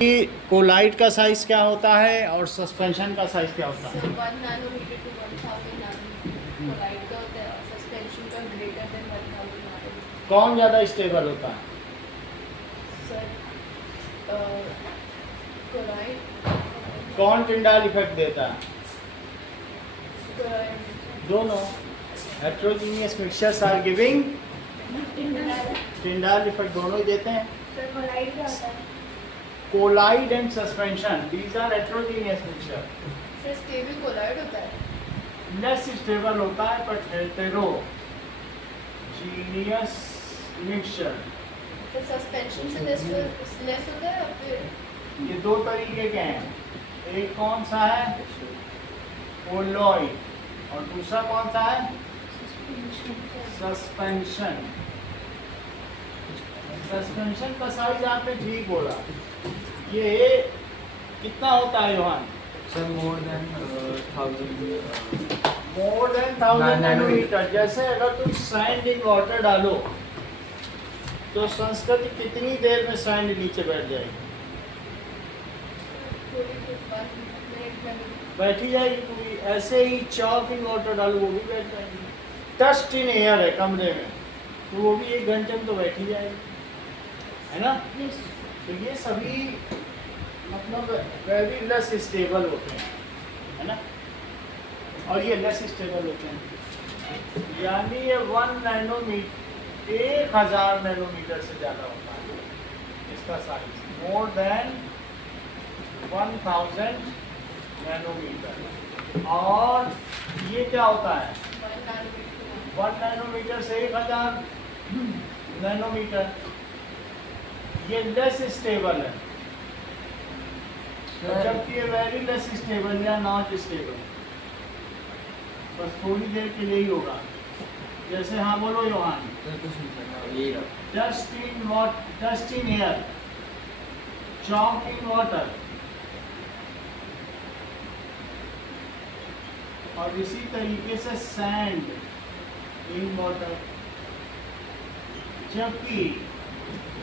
Collide का size क्या होता है और सस्पेंशन का साइज क्या होता है? 1 नैनोमीटर टू 1000 नैनोमीटर कोलाइड का होता है और सस्पेंशन का ग्रेटर देन 1000 नैनोमीटर। कौन ज़्यादा स्टेबल होता है? Sir colloid. कौन टिंडाल इफेक्ट देता है? दोनों। Heterogeneous mixtures are giving Tyndall effect, दोनों ही देते हैं। सर कोलाइड क्या होता है? Colloid and suspension, these are heterogeneous mixture. Sir stable colloid होता है। लेस स्टेबल होता है बट हेटेरोजीनियस मिक्सचर। तो सस्पेंशन से लेस होता है और फिर ये दो तरीके के हैं, एक कौन सा है? कोलॉइड, और दूसरा कौन सा है? सस्पेंशन। सस्पेंशन का साइज आपने ठीक बोला। ये कितना होता है Yohan? Sir more than 1000 nanometre. जैसे अगर तुम सैंड इन वाटर डालो तो संस्कृति कितनी देर में सैंड नीचे बैठ जाएगी? बैठी जाएगी पूरी। ऐसे ही चॉक इन वाटर डालो वो भी बैठ जाएगी। डस्ट इन एयर है कमरे में तो वो भी 1 घंटे में तो बैठी जाएगी, है ना? तो ये सभी मतलब वेरी लेस स्टेबल होते हैं, है ना? और ये लेस स्टेबल होते हैं, यानी ये 1 नैनोमीटर 1000 नैनोमीटर से ज़्यादा होता है इसका साइज, मोर देन 1000 नैनोमीटर। और ये क्या होता है? 1 नैनोमीटर से 1000 नैनोमीटर। ये लेस स्टेबल है, जबकि ये वेरी लेस स्टेबल या नॉट स्टेबल। बस थोड़ी देर के लिए ही होगा। जैसे हाँ बोलो Yohan. Dust in air, chalk in water, और इसी तरीके से सैंड इन वाटर। जबकि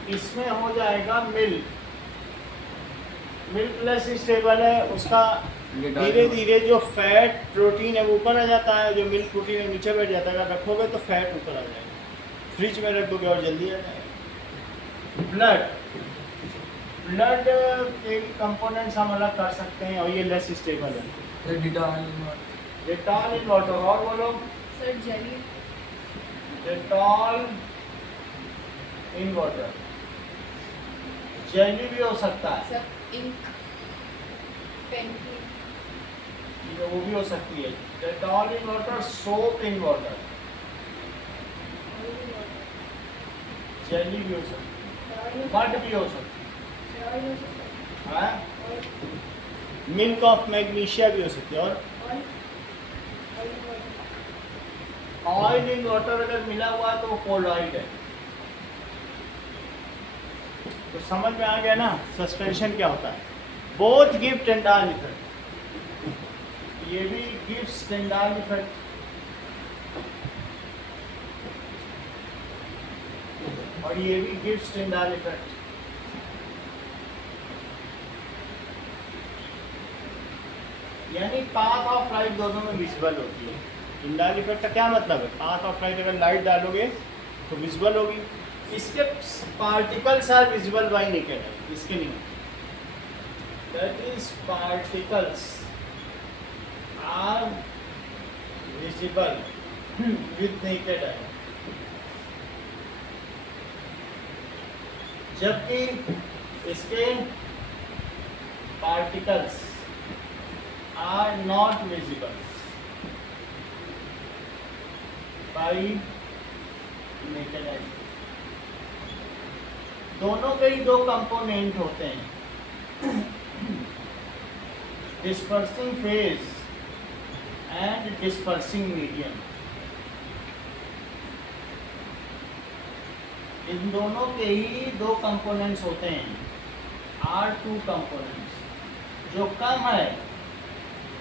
इसमें हो जाएगा मिल्क लेस स्टेबल है, उसका धीरे धीरे जो फैट प्रोटीन है वो ऊपर आ जाता है, जो मिल्क प्रोटीन है नीचे बैठ जाता है। अगर रखोगे तो फैट ऊपर आ जाएगा, फ्रिज में रख दोगे और जल्दी आ जाएगा। ब्लड के कंपोनेंट्स हम अलग कर सकते हैं और ये लेस स्टेबल है। डेटॉल इन वाटर, और बोलो। Sir jelly. Dettol in water, jelly भी हो सकता है। सर इंक, पेन की, ये वो भी हो सकती है। Dettol in water, soap in water, jelly भी हो सकती है, मड भी हो सकती है, मिल्क ऑफ मैग्नीशिया भी हो सकती है। और ऑयल इन वाटर अगर मिला हुआ है तो वो कोलॉइड है। तो समझ में आ गया ना सस्पेंशन क्या होता है? बोथ गिव टिंडाल इफेक्ट, ये भी गिव्स टिंडाल इफेक्ट, और ये भी गिव्स टिंडाल इफेक्ट। यानी पाथ ऑफ लाइट दोनों में विजिबल होती है। टिंडाल इफेक्ट का क्या मतलब है? पाथ ऑफ लाइट अगर लाइट डालोगे तो विजिबल होगी। इसके particles are visible by naked eye, इसके नहीं। That is particles are visible with naked eye, जबकि इसके particles are not visible by naked eye. दोनों के ही 2 कंपोनेंट होते हैं, dispersing phase and dispersing medium. इन दोनों के ही 2 कंपोनेंट्स होते हैं, R2 कंपोनेंट्स। जो कम है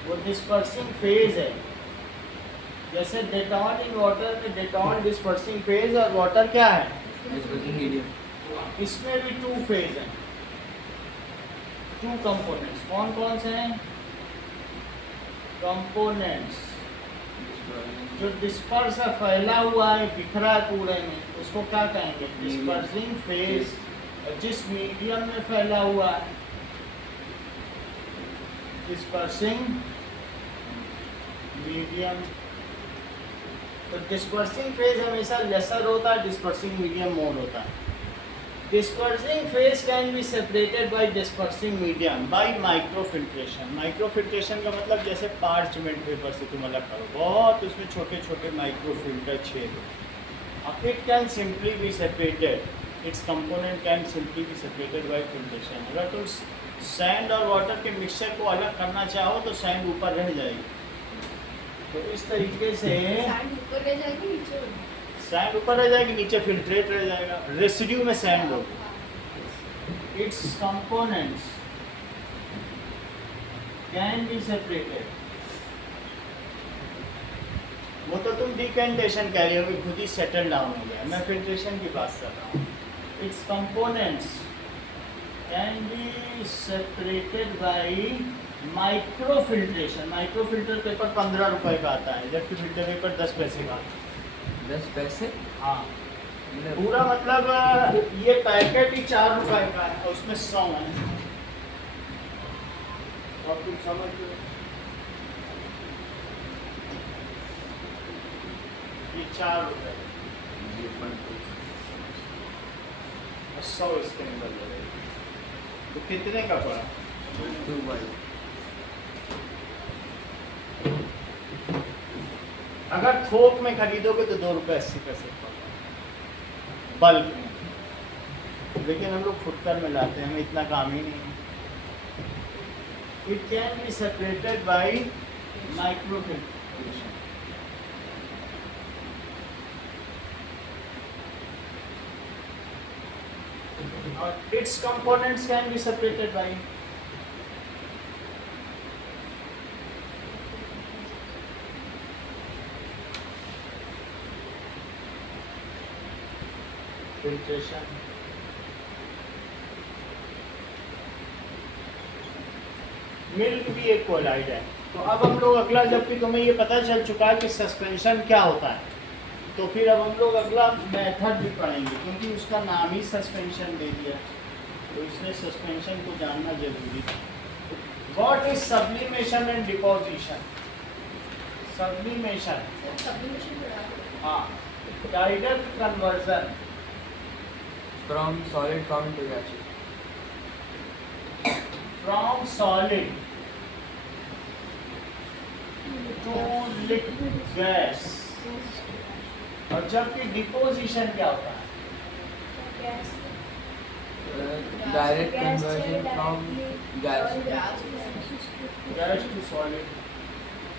वो डिस्पर्सिंग फेज है। जैसे डेटॉल इन वाटर में डेटॉल डिस्पर्सिंग फेज और वाटर क्या है? मीडियम। इसमें भी 2 फेज है। टू कंपोनेंट्स, कौन कौन से हैं कंपोनेंट्स? जो डिस्पर्स है, फैला हुआ है, बिखरा है पूरे में, उसको क्या कहेंगे? Dispersing phase. जिस मीडियम में फैला हुआ है, डिस्पर्सिंग मीडियम। तो डिस्पर्सिंग फेज हमेशा लेसर होता है, डिस्पर्सिंग मीडियम मोर होता है। Dispersing phase can be separated by dispersing medium by microfiltration. Microfiltration का मतलब जैसे पार्चमेंट पेपर से तुम अलग करो, बहुत उसमें छोटे छोटे माइक्रोफिल्टर छेद। It can simply be separated, it's component can simply B separated by filtration. अगर तुम सैंड और वाटर के मिक्सचर को अलग करना चाहो तो सैंड ऊपर रह जाएगी। तो इस तरीके से सैंड ऊपर रह जाएगी, नीचे होगी। सैंड ऊपर रह जाएगी, नीचे फिल्ट्रेट रह जाएगा, रेसिड्यू में सैंड होगी। हाँ। It's components can be separated. वो तो तुम डिकेंटेशन कह रही हो कि खुद ही सेटल डाउन हो गया, मैं फिल्ट्रेशन की बात कर रहा हूँ। Its components can be separated by microfiltration. Microfilter paper 15 रुपए का आता है, जबकि फिल्टर पेपर 10 पैसे का आता है। 10 पैसे? हाँ, पूरा मतलब ये पैकेट ही 4 रुपए का है और उसमें 100 है। तो अब तुम समझ लो, ये 4 रुपए और 100 इसके अंदर लगेगा, तो कितने का पड़ा? 2 बाई। अगर थोक में खरीदोगे तो 2 रुपये 80 पैसे पड़ता, बल्क में। लेकिन हम लोग फुटकर में लाते हैं, हमें इतना काम ही नहीं है। It can be separated by microfiltration. और its components can be separated by filtration. Milk भी एक कोलाइड है। तो अब हम लोग अगला, जबकि तुम्हें ये पता चल चुका है कि सस्पेंशन क्या होता है, तो फिर अब हम लोग अगला मेथड भी पढ़ेंगे, क्योंकि उसका नाम ही सस्पेंशन दे दिया, तो इसलिए सस्पेंशन को जानना जरूरी है। What is sublimation and deposition? Sublimation, sublimation पढ़ा है। हाँ, direct conversion From solid form to gaseous. from solid to liquid gas। और जबकि डिपोजिशन क्या होता है? Gas Direct conversion from gas. Gas to solid.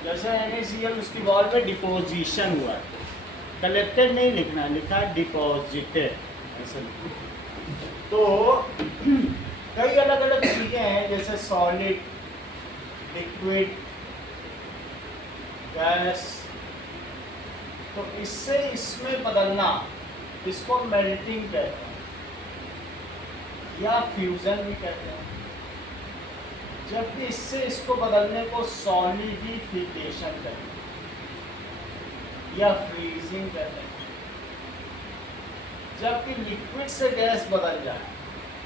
जैसे NaCl उसकी वॉल में डिपोजिशन हुआ, कलेक्टेड नहीं लिखना, लिखा डिपॉजिटेड, ऐसे लिखो। तो कई अलग अलग चीजें हैं, जैसे सॉलिड, लिक्विड, गैस। तो इससे इसमें बदलना, इसको मेल्टिंग कहते हैं या फ्यूजन भी कहते हैं। जबकि इससे इसको बदलने को सॉलिडिफिकेशन कहते हैं या फ्रीजिंग कहते हैं। जबकि लिक्विड से गैस बदल जाए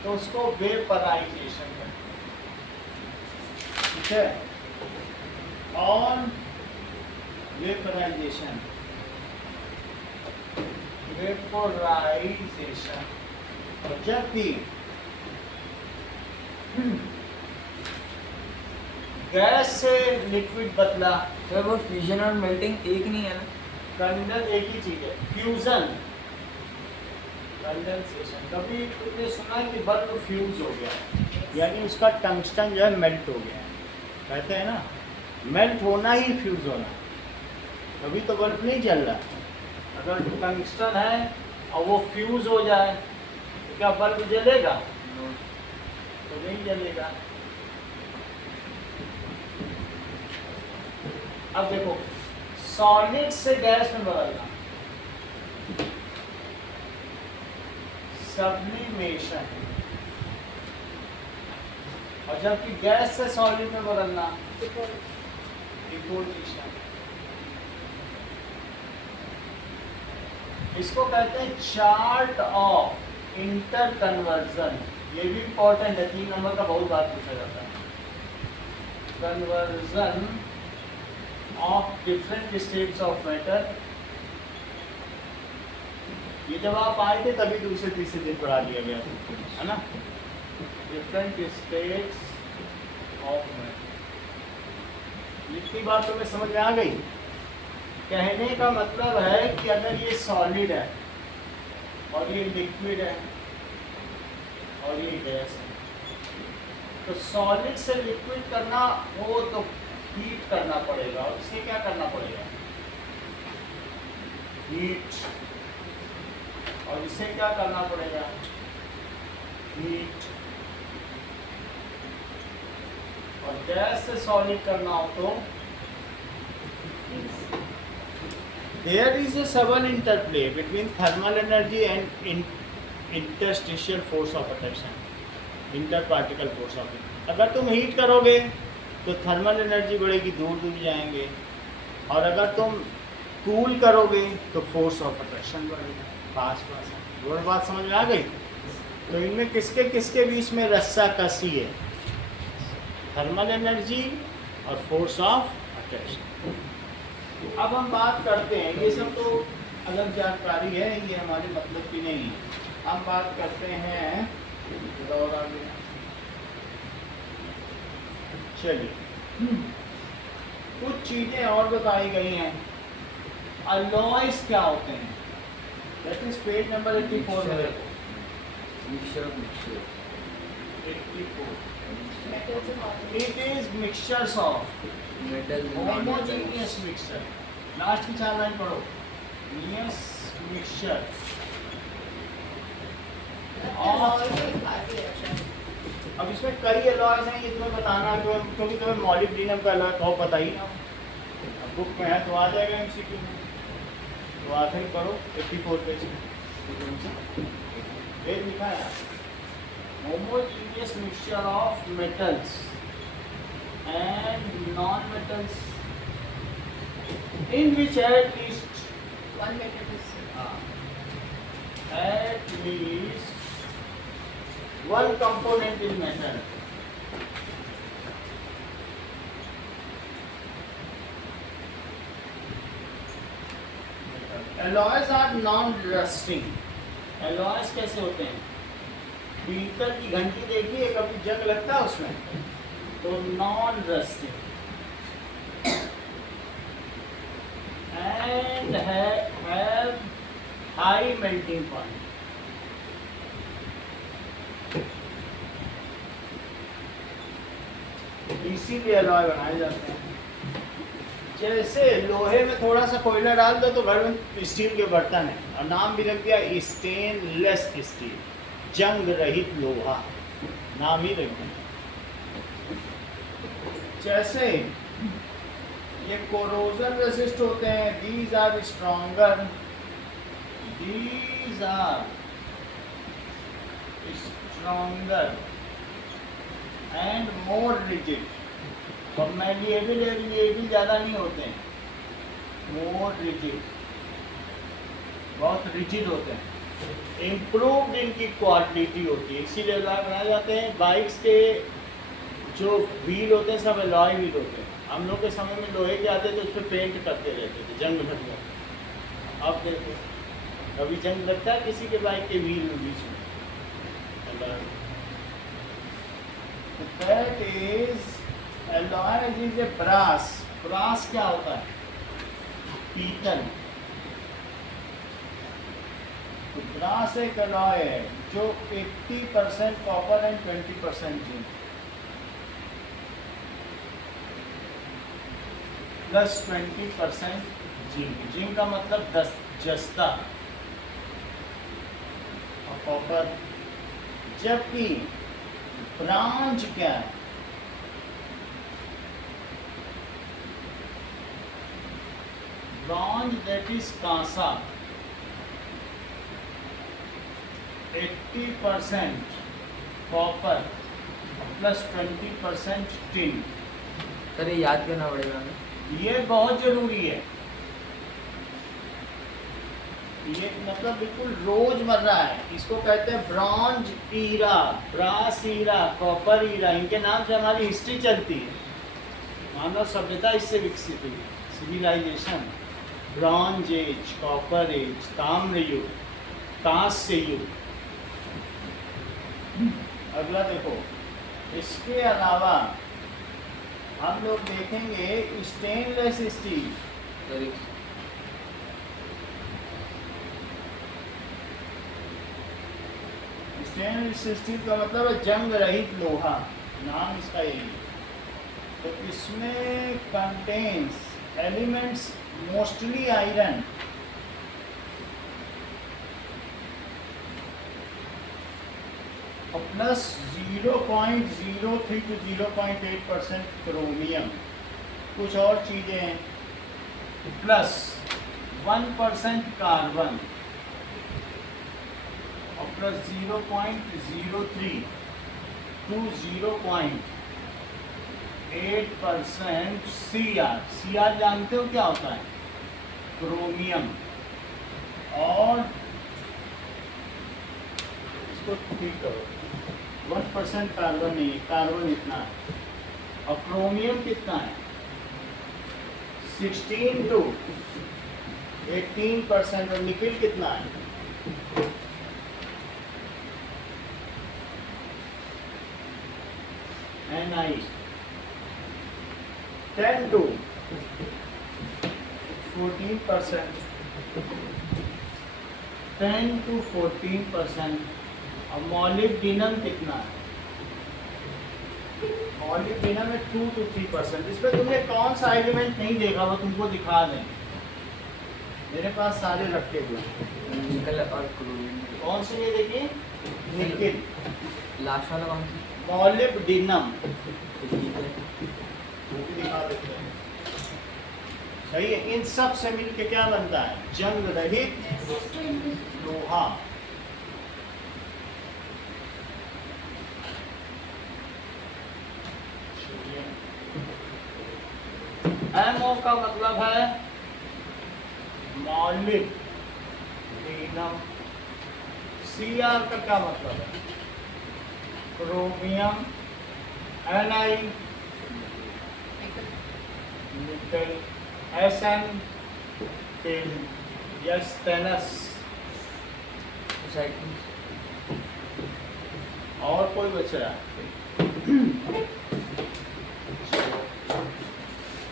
तो उसको वेपराइजेशन कहते हैं। ठीक है, ऑन वेपराइजेशन, वेपोराइजेशन। और जबकि गैस से लिक्विड बदला, सर वो फ्यूजन और मेल्टिंग एक नहीं है ना? कंडन एक ही चीज है, फ्यूजन, कंडेंसेशन। कभी तुमने सुना है कि बल्ब फ्यूज हो गया, यानी उसका टंगस्टन जो है मेल्ट हो गया है, कहते हैं ना, मेल्ट होना ही फ्यूज होना। कभी तो बल्ब नहीं जल रहा। अगर टंगस्टन है और वो फ्यूज हो जाए तो क्या बल्ब जलेगा? तो नहीं जलेगा। अब देखो, सॉलिड से गैस में बदलना, सब्लिमेशन, और जबकि गैस से सॉलिड में बदलना डिपोजिशन। इसको कहते हैं चार्ट ऑफ इंटर कन्वर्जन। ये भी इंपॉर्टेंट है, 3 नंबर का बहुत बार पूछा जाता है। Conversion of different states of matter. ये जब आप आए थे तभी दूसरे तीसरे दिन पढ़ा दिया गया था, है ना। डिफरेंट स्टेट्स ऑफ मैटर, इतनी बात तुम्हें समझ में आ गई। कहने का मतलब है कि अगर ये सॉलिड है और ये लिक्विड है और ये गैस है, तो सॉलिड से लिक्विड करना हो तो हीट करना पड़ेगा, और इसे क्या करना पड़ेगा, हीट। और इसे क्या करना पड़ेगा, हीट। और गैस से सॉलिड करना हो तो there is a subtle interplay between thermal energy and interstitial force of attraction, interparticle force of it। अगर तुम हीट करोगे तो थर्मल एनर्जी बढ़ेगी, दूर दूर जाएंगे, और अगर तुम कूल करोगे तो फोर्स ऑफ अट्रैक्शन बढ़ेगा, पास पास। वो बात समझ में आ गई। तो इनमें किसके किसके बीच में रस्सा कसी है, थर्मल एनर्जी और फोर्स ऑफ अट्रैक्शन। अब हम बात करते हैं, ये सब तो अलग जानकारी है, ये हमारे मतलब की नहीं है। हम बात करते हैं और आगे चलिए, कुछ चीजें और बताई गई हैं। अलॉयज क्या होते हैं, दैट इज पेज नंबर 84 में देखो। Mixture of mixture. 84 Metals and oils. It is mixtures of Metals and homogeneous mixture. Last की 4 लाइन पढ़ो, नियस मिक्सचर Alloys को खाती है शायद। अब इसमें कई अलॉयज हैं, ये तुम्हें बताना क्योंकि तुम्हें मॉलिब्डेनम का अलॉय हो पता ही ना, बुक में है तो आ जाएगा एमसीक्यू में, तो आखिर पढ़ो 84 पेज पेज लिखा है, homogeneous mixture of metals and non metals in which at least One metal is at least one component is metal. Alloys are non-rusting. Alloys कैसे होते हैं, पीतल की घंटी देखिए, कभी जंग लगता है उसमें, तो non rusting and have high melting point. इसीलिए अलॉय बनाए जाते हैं। जैसे लोहे में थोड़ा सा कोयला डाल दो तो घर में स्टील के बर्तन है, और नाम भी रख दिया स्टेनलेस स्टील, जंग रहित लोहा, नाम ही रख दिया। जैसे ये कोरोजन रेसिस्ट होते हैं, these are stronger, these are stronger and more rigid. और मैलिएबल ज़्यादा नहीं होते हैं, मोर रिजिड, बहुत रिजिड होते हैं, इम्प्रूव्ड इनकी क्वालिटी होती है, इसीलिए अलॉय बनाए जाते हैं। बाइक्स के जो व्हील होते हैं सब अलॉय व्हील होते हैं। हम लोग के समय में लोहे के आते तो उस पर पेंट करते रहते थे, जंग लग गया। अब देखो कभी जंग लगता है किसी के बाइक के व्हील में बीच में, that is alloy is a brass। Brass क्या होता है, पीतल। तो ब्रास एक alloy है जो 80% copper and 20% zinc plus 20% zinc. Zinc का मतलब जस्ता और कॉपर। जबकि ब्रांज क्या है, bronze that is Kansa, 80% copper plus 20% tin. Sir ये याद करना पड़ेगा हमें। ये बहुत जरूरी है, ये मतलब बिल्कुल रोजमर्रा है। इसको कहते हैं bronze era, brass era, copper era. इनके नाम से हमारी हिस्ट्री चलती है। मानव सभ्यता इससे विकसित हुई, civilization. Bronze age, copper age, ताम्र युग, कांस्य युग। अगला देखो, इसके अलावा हम लोग देखेंगे stainless steel. Sir stainless steel का मतलब है जंग रहित लोहा, नाम इसका यही है। तो इसमें कंटेन्स एलिमेंट्स मोस्टली आयरन, और प्लस 0.03 to 0.8% क्रोमियम। कुछ और चीज़ें हैं, प्लस 1% कार्बन, और प्लस 0.03 to 0.8% CR जानते हो क्या होता है? क्रोमियम। और इसको ठीक करो, 1% कार्बन नहीं है, कार्बन इतना है। और क्रोमियम कितना है? 16 to 18%। और निकिल कितना है? Ni 10 to 14%, 10 to 14%। और मॉलिब्डेनम कितना है? मॉलिब्डेनम है 2 to 3%। इसमें तुमने कौन सा एलिमेंट नहीं देखा वो तुमको दिखा दें, मेरे पास सारे रखे हुए हैं। निकल और क्रोमियम। कौन से ये देखिए, निकिल, लास्ट वाला कौन सा? मॉलिब्डेनम, ठीक है। वो भी दिखा देते हैं। सही है। इन सब से मिलके क्या बनता है? जंग रहित लोहा। एमओ का मतलब है मॉलिब्डेनम। सीआर का क्या मतलब है? क्रोमियम। Ni निकल। Sn टिन या स्टेनस। और कोई बच रहा है?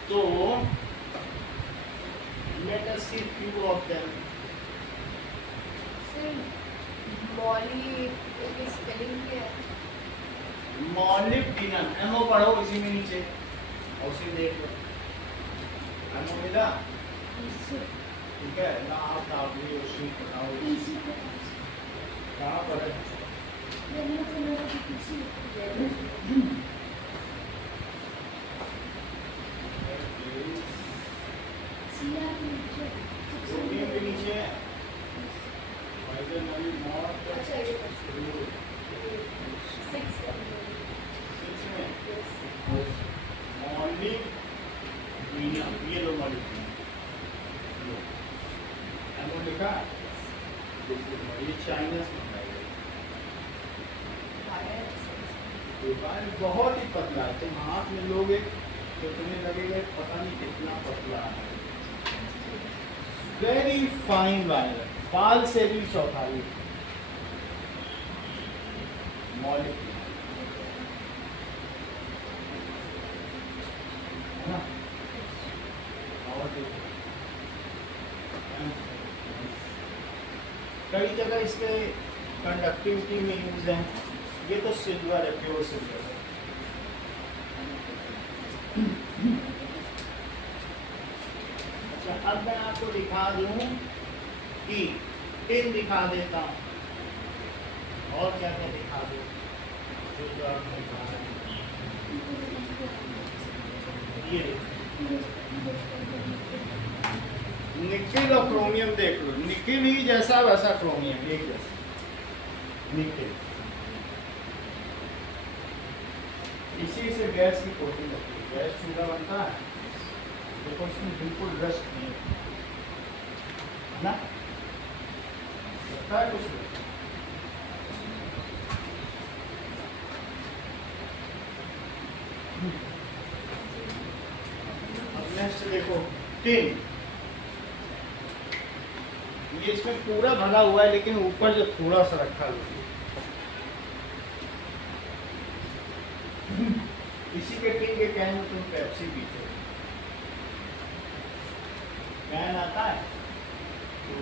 तो let us see few of them. Sir Molly की स्पेलिंग क्या है? मॉलिब्डेनम, एमओ पढ़ो इसी में नीचे, और उसी में देख लो। एमओ मिला? ठीक है ना। आप भी उसी बनाओ। कहाँ पर है? क्रोमियम के नीचे हाइड्रोजन मॉड अच्छा ये बस 6 में मॉलिब्डेनम, ये लो मॉलिब्डेनम, एमओ लिखा। ये चाइना से बहुत ही पतला है। तुम हाथ में लोगे तो तुम्हें लगेगा पता नहीं कितना पतला है। वेरी फाइन वायर, बाल से भी चौथाई मॉलिक्यूल है ना। और देखो कई जगह इसके कंडक्टिविटी में यूज है। ये तो सिल्वर है, प्योर सिल्वर है। अच्छा, अब मैं आपको दिखा दूं कि टिन दिखा देता हूं, और क्या क्या दिखा दूं जो आपको दिखा रहा हूं। ये निकिल और क्रोमियम देख लो, निकिल ही जैसा वैसा क्रोमियम एक जैसा निकिल। इसी से गैस की कोटिंग होती है। गैस चूल्हा बनता है, देखो उसमें बिल्कुल रस्ट नहीं है ना, लगता है कुछ नहीं। अब नेक्स्ट देखो टिन, ये इसमें पूरा भरा हुआ है लेकिन ऊपर जो थोड़ा सा रखा हुआ है, इसी के टिन के कैन में तुम पेप्सी पीते हो। कैन आता है तो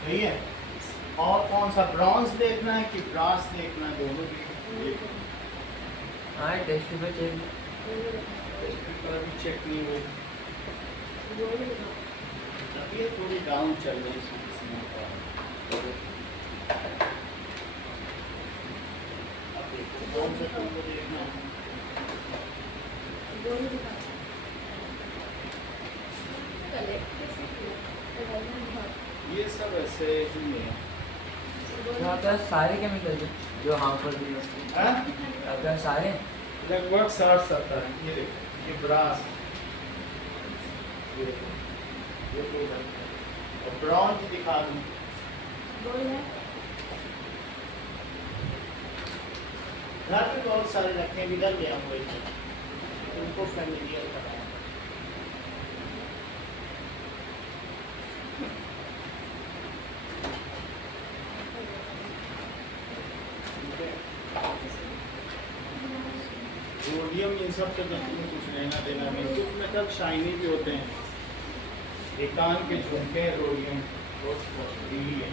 सही है। और कौन सा, ब्रॉन्ज देखना है कि ब्रास देखना है, दोनों भी हाँ टेस्ट पे चेक। चेक नहीं हुई, तभी थोड़ी डाउन चल रही है इसमें का। अब देखो कौन सा तुमको देखना है। ये सब ऐसे ही है। यहाँ पे सारे केमिकल जो हार्मफुल नहीं होते, हाँ? अगर सारे लगभग 60-70 है। ये देखो, ये ब्रास, ये देखो, ये गोल्ड और ब्रॉन्ज दिखा दूँ। घर में बहुत सारे रखे हैं, इधर ले आऊँ वही, उनको फैमिलियर कराएं। रोडियम इन सब से तुम्हें कुछ लेना देना नहीं, कुछ मेटल शाइनी भी होते हैं। एक कान के झुमके रोडियम बहुत कॉस्टली है।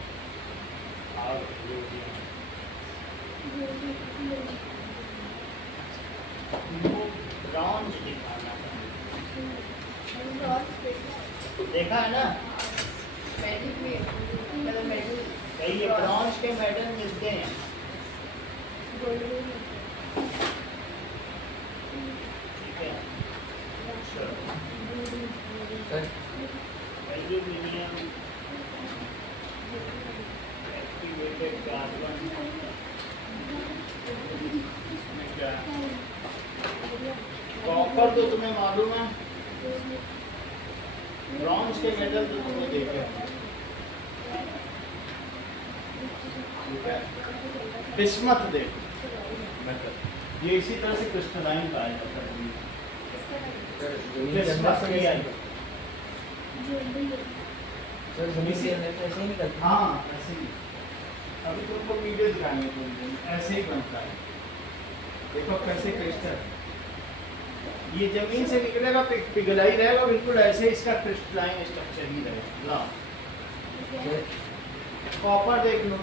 और रोडियम इनको ब्रॉन्ज दिखाना था, देखा है ना, कई ये ब्रॉन्ज के मेडल मिलते हैं। ठीक है, सर एल्यूमिनियम एक्टिवेटेड कार्बन, इसमें क्या है? कॉपर तो तुम्हें मालूम है, ब्रॉन्ज के मेटल तो तुम्हें देखे हैं। ठीक है, बिस्मथ देखो मेटल, ये इसी तरह से क्रिस्टलाइन पाया जाता है। बिस्मथ नहीं आई। सर जमीन से अंदर से ऐसे ही निकलता है। हाँ ऐसे ही, अभी तुमको वीडियो दिखाएंगे, तुम ऐसे ही बनता है। देखो कैसे क्रिस्टल, ये जमीन से निकलेगा, पिघला ही रहेगा बिल्कुल ऐसे, इसका क्रिस्टलाइन स्ट्रक्चर ही रहेगा। कॉपर देख लो,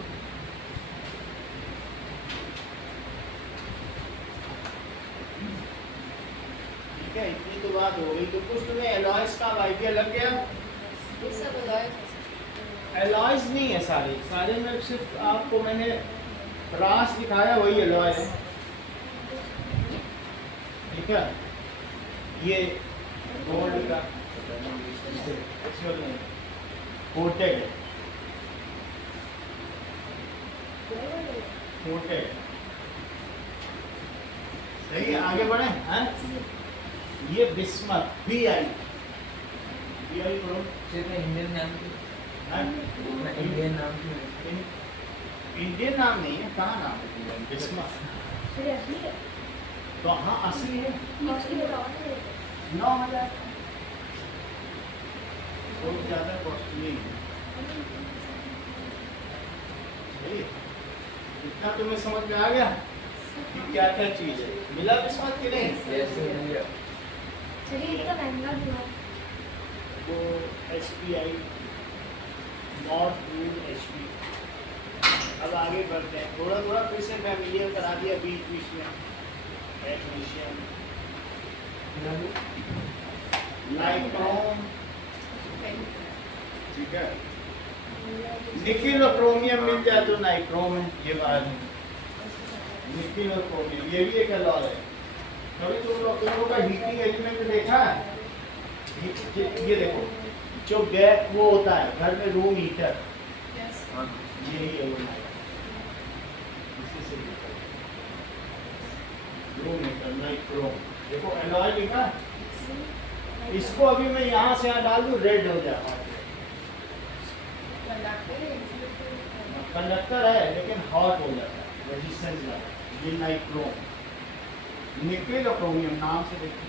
ठीक है, इतनी तो बात हो गई। तो कुछ तुम्हें एलॉयज का आइडिया लग गया? एलॉयज नहीं है सारे, सारे में सिर्फ आपको मैंने ब्रास दिखाया, वही एलॉय है। ठीक है, ये गोल्ड का कोटेड है, कोटेड। सही है, आगे बढ़े हैं। ये बिस्मथ भी आई करो, सिर्फ इंडियन नाम की, इंडियन नाम की इंडियन नाम नहीं है, कहाँ नाम है बिस्मथ? तो हाँ असली है, 9,000, बहुत ज़्यादा कॉस्टली है। इतना तुम्हें समझ में आ गया कि क्या क्या चीज़ है? मिला बिस्मथ की नहीं? जैसे वो SPI नॉट यूज HP। अब आगे बढ़ते हैं, थोड़ा थोड़ा फिर से फैमिलियर करा दिया बीच बीच में। मैग्नीशियम, नाइट्रोम, ठीक है, निकिल और क्रोमियम मिल जाए तो नाइट्रोम है, ये बात है। निकिल और क्रोमियम ये भी एक अलॉय है। कभी तुम लोगों का हीटिंग एलिमेंट देखा है? ये देखो, जो गैस वो होता है घर में, रूम हीटर, यही है वो। से रूम हीटर नहीं क्रोम। देखो एलॉय लिखा है। इसको अभी मैं यहाँ से यहाँ डाल दूँ रेड हो जाएगा। कंडक्टर है लेकिन हॉट हो जाता है, रेजिस्टेंस ज़्यादा। ये नाइक्रोम, निकेल और क्रोमियम नाम से देखिए।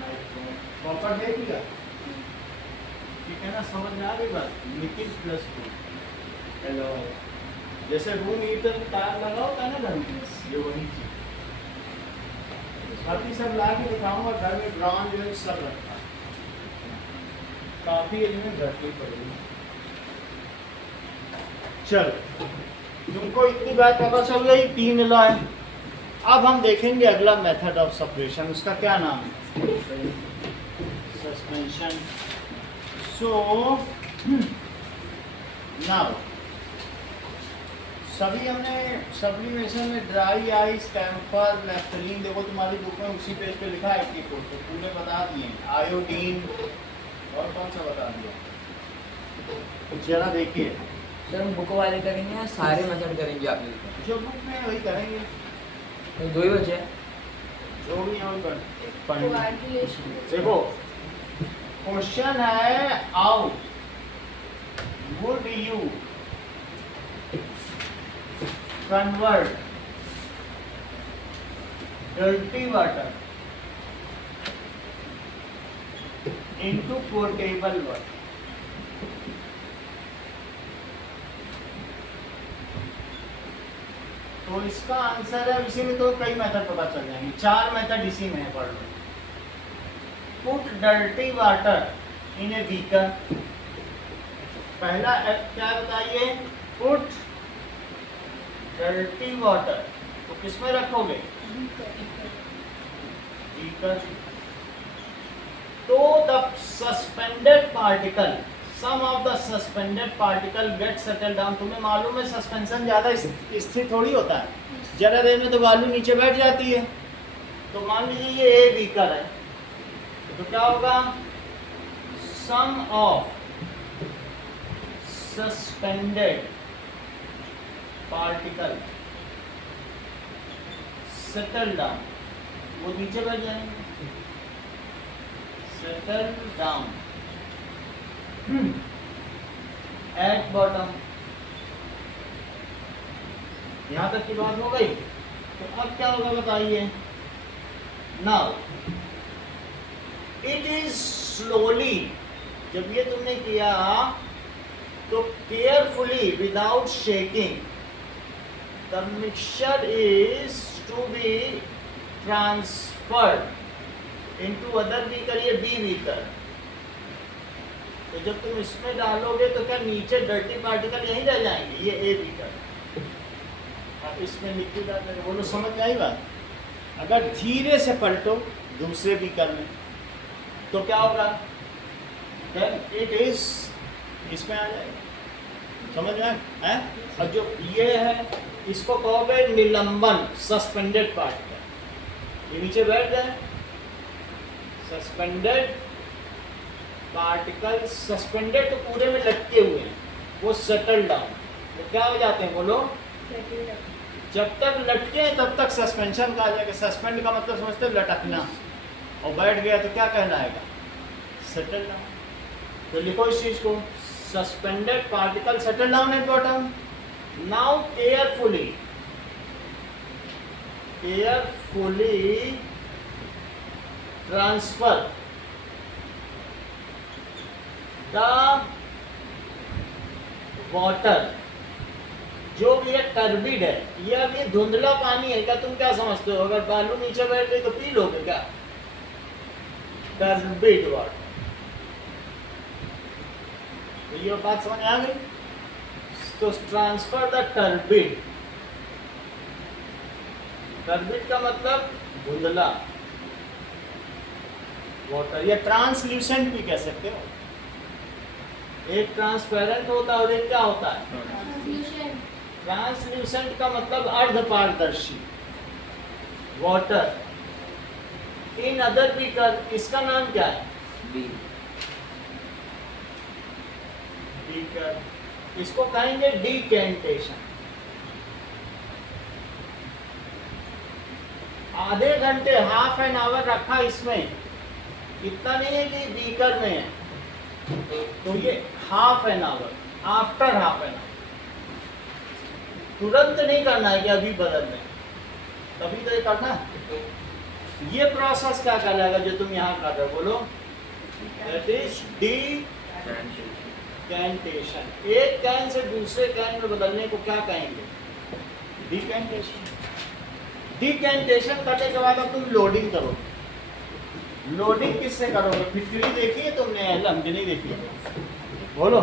नाइक्रोम प्रॉपर है क्या? ठीक है ना, समझ में आ गई बात। निकेल प्लस एलॉय, जैसे रूम हीटर में तार लगा होता है ना घर में, ये वही चीज। बाकी सब ला के दिखाऊंगा, घर में ब्रांड जो है सब रखता है। काफी इनमें घटनी पड़ेगी। चल, तुमको इतनी बात पता चल गई, 3 एलॉय। अब हम देखेंगे अगला मेथड ऑफ सेपरेशन, उसका क्या नाम है? सस्पेंशन। सो नाउ सभी हमने सब्लिमेशन में ड्राई आइस, कैम्फर, नेफ्थलीन, देखो तुम्हारी बुक में उसी पेज पे लिखा है कि तो पूरे बता दिए। आयोडीन और कौन सा बता दिया? जरा देखिए, सर हम बुक वाले करेंगे या सारे मेथड करेंगे आप लोग? जो बुक में है वही करेंगे, तो 2 ही बचे हैं। जो भी है वही पढ़ेंगे। कोआगुलेशन। देखो क्वेश्चन है, how would you convert dirty water into potable water? तो इसका आंसर है, इसी में तो कई मेथड पता चल जाएंगे। 4 मेथड इसी में है, पढ़ लो। Put dirty water in a beaker. पहला क्या बताइए? पुट डर्टी वाटर, तो किसमें रखोगे? बीकर। तो the suspended particle, some of the suspended particle get settle down. तुम्हें मालूम है सस्पेंशन ज्यादा स्थिर थोड़ी होता है, जरा देर में तो बालू नीचे बैठ जाती है। तो मान लीजिए ये ए बीकर है, तो क्या होगा? Some of suspended particle settle down, वो नीचे बैठ जाएंगे। Settle down at bottom. यहां तक की बात हो गई। तो अब क्या होगा बताइए? नाउ इट इज स्लोली, जब ये तुमने किया तो carefully without shaking the mixture is to be transferred into other beaker, ये B beaker। तो जब तुम इसमें डालोगे तो क्या नीचे डर्टी पार्टिकल यहीं रह जाएंगे? ये A beaker। अब इसमें लिक्विड डालोगे, बोलो समझ में आई बात? अगर धीरे से पलटो दूसरे बीकर में तो क्या होगा? Then it is इसमें आ जाएगा। समझ में है? और जो ये है इसको कहोगे निलंबन, सस्पेंडेड पार्टिकल। ये नीचे बैठ जाए, सस्पेंडेड पार्टिकल। सस्पेंडेड तो पूरे में लटके हुए हैं, वो सेटल डाउन, वो क्या हो जाते हैं? बोलो। जब तक लटके हैं तब तक सस्पेंशन का आ जाएगा। सस्पेंड का मतलब समझते हो? लटकना। और बैठ गया तो क्या कहलाएगा? Settle down. तो लिखो इस चीज को, suspended particle settle down at bottom. Now carefully transfer the water, जो भी ये टर्बिड है, ये अभी धुंधला पानी है क्या? तुम क्या समझते हो? अगर बालू नीचे बैठ गई तो पी लोगे क्या? Turbid water. तो ये बात समझ आ गई? तो ट्रांसफर द टर्बिड, टर्बिड का मतलब धुंधला वाटर, या ट्रांसल्यूसेंट भी कह सकते हो। एक ट्रांसपेरेंट होता है और एक क्या होता है? ट्रांसल्यूसेंट का मतलब अर्धपारदर्शी वाटर। इन अदर बीकर, इसका नाम क्या है? बीकर। इसको कहेंगे डिकेंटेशन। आधे घंटे, हाफ एन आवर रखा इसमें, इतना नहीं है कि बीकर में है, तो ये half an hour, after half an hour, तुरंत नहीं करना है कि अभी बदलना है, तभी तो ये करना है। ये प्रोसेस क्या कहलाएगा जो तुम यहाँ कर रहे हो, बोलो? That is decantation. एक कैन से दूसरे कैन में बदलने को क्या कहेंगे? डीकैंटेशन। डीकैंटेशन करने के बाद अब तुम लोडिंग करोगे। लोडिंग किससे करोगे? फिटकरी देखी है तुमने? लंबी नहीं देखी है? बोलो।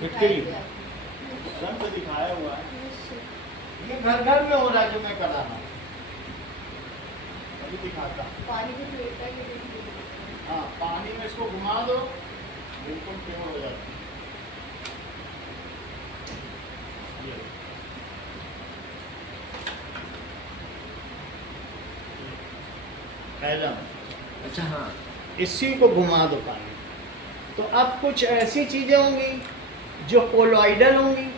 फिटकरी रंग तो दिखाया हुआ है, ये घर घर में हो रहा है जो मैं कर रहा हूँ, अभी दिखाता हूँ। पानी में लेटा है कि नहीं? हाँ, पानी में इसको घुमा दो, बिल्कुल प्योर हो जाता है। ये। एलम, अच्छा हाँ, इसी को घुमा दो पानी। तो अब कुछ ऐसी चीजें होंगी जो कोलॉइडल होंगी,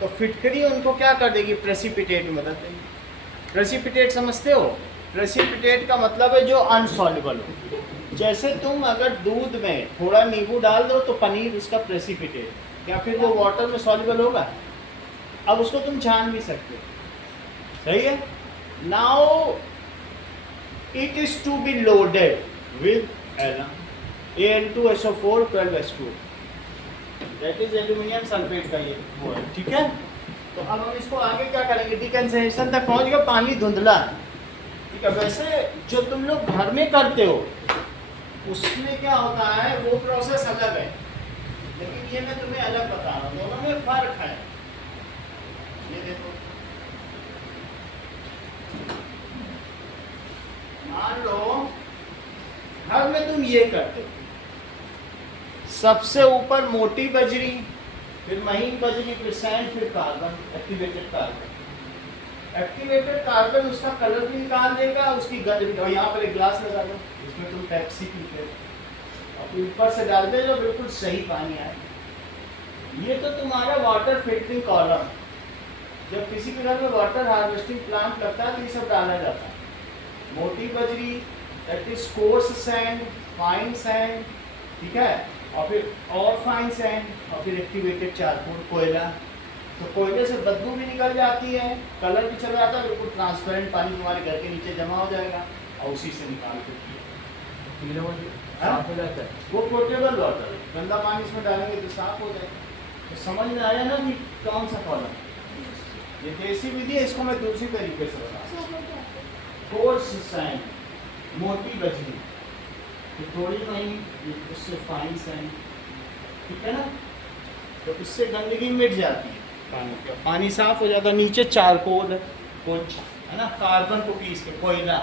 तो फिटकरी उनको क्या कर देगी? प्रेसिपिटेट में बदल देगी। प्रेसिपिटेट समझते हो? प्रेसिपिटेट का मतलब है जो अनसॉल्युबल हो। जैसे तुम अगर दूध में थोड़ा नींबू डाल दो तो पनीर उसका प्रेसिपिटेट, क्या फिर वो वाटर में सॉल्युबल होगा? अब उसको तुम छान भी सकते हो, सही है? Now it is to be loaded with Al2SO4 12H2, that is aluminium sulphate का ये वो है, ठीक है? तो अब हम इसको आगे क्या करेंगे? डिकैंसेशन तक पहुंच गया, पानी धुंधला है, ठीक है? वैसे जो तुम लोग घर में करते हो उसमें क्या होता है, वो प्रोसेस अलग है, लेकिन ये मैं तुम्हें अलग बता रहा हूँ, दोनों में फर्क है। ये देखो, मान लो घर में तुम ये करते हो, सबसे ऊपर मोटी बजरी, फिर महीन बजरी, फिर सैंड, फिर carbon, activated carbon. Activated carbon उसका कलर भी निकाल देगा, उसकी गंध भी। यहाँ पर एक ग्लास लगा दो, इसमें तुम पेप्सी पीते हो, और ऊपर से डाल दे जो बिल्कुल सही पानी आए। ये तो तुम्हारा वाटर फिल्टरिंग कॉलम। जब किसी के घर में वाटर हार्वेस्टिंग प्लांट लगता है तो ये सब डाला जाता है। मोटी बजरी, that is coarse sand, fine sand, ठीक है, और फिर और फाइन सैंड, और फिर एक्टिवेटेड चारकोल, कोयला। तो कोयले से बदबू भी निकल जाती है, कलर भी चला जाता है, बिल्कुल ट्रांसपेरेंट पानी तुम्हारे घर के नीचे जमा हो जाएगा, और उसी से निकाल के पीने में साफ हो जाता है। वो पोर्टेबल वाटर है, गंदा पानी इसमें डालेंगे तो साफ हो जाएगा। तो समझ में आया ना कि कौन सा कॉलम? ये देसी विधि है, इसको मैं दूसरी तरीके से बता रहा हूँ। कोर्स सैंड, मोटी बजरी, तो थोड़ी महीन, उससे फाइन सैंड, ठीक है ना? तो इससे गंदगी मिट जाती है पानी की, पानी साफ हो जाता है। नीचे चारकोल है ना, कार्बन को पीस के, कोयला,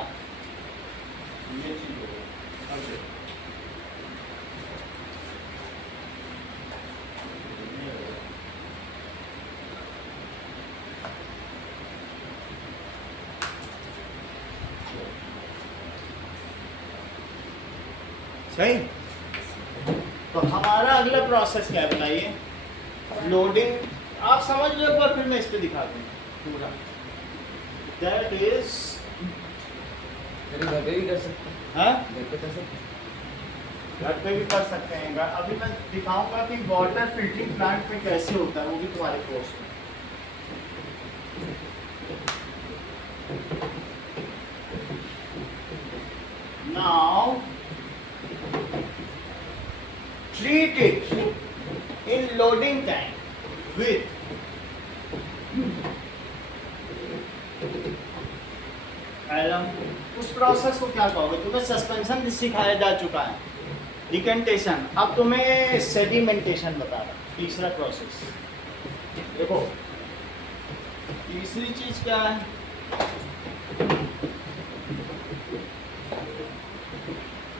ये चीज हो गई। सही। तो हमारा अगला प्रोसेस क्या है बताइए? लोडिंग। आप समझ लो एक बार, फिर मैं इस पे दिखा दूंगा पूरा। दैट इज, घर पे भी कर सकते हैं। हाँ, घर पे कर सकते हैं। घर पे भी कर सकते हैं। अभी मैं दिखाऊंगा कि वाटर फिल्टरिंग प्लांट में कैसे होता है, वो भी तुम्हारे कोर्स में। Now treat it in loading tank with alum। उस प्रोसेस को क्या कहोगे? तुम्हें सस्पेंशन सिखाया जा चुका है, डिकेंटेशन। अब तुम्हें सेडिमेंटेशन बता रहा, तीसरा प्रोसेस। देखो तीसरी चीज क्या है?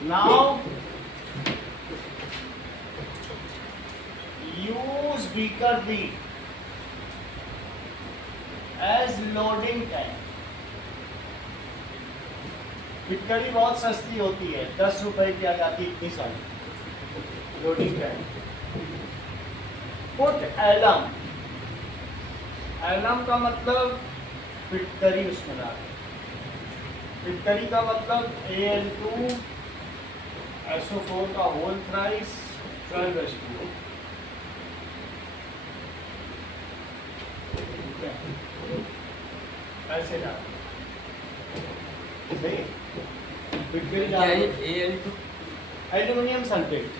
Now use beaker B as loading tank। फिटकरी बहुत सस्ती होती है, 10 रुपए की आ जाती है, इतनी सारी loading tank. Put alum, alum का मतलब फिटकरी उसमें डाल। फिटकरी का मतलब Al2SO4 का होल थ्राइस 12H2O। ऐसे डाल सही। फिटकरी क्या है डालो, Al2? Aluminium sulphate,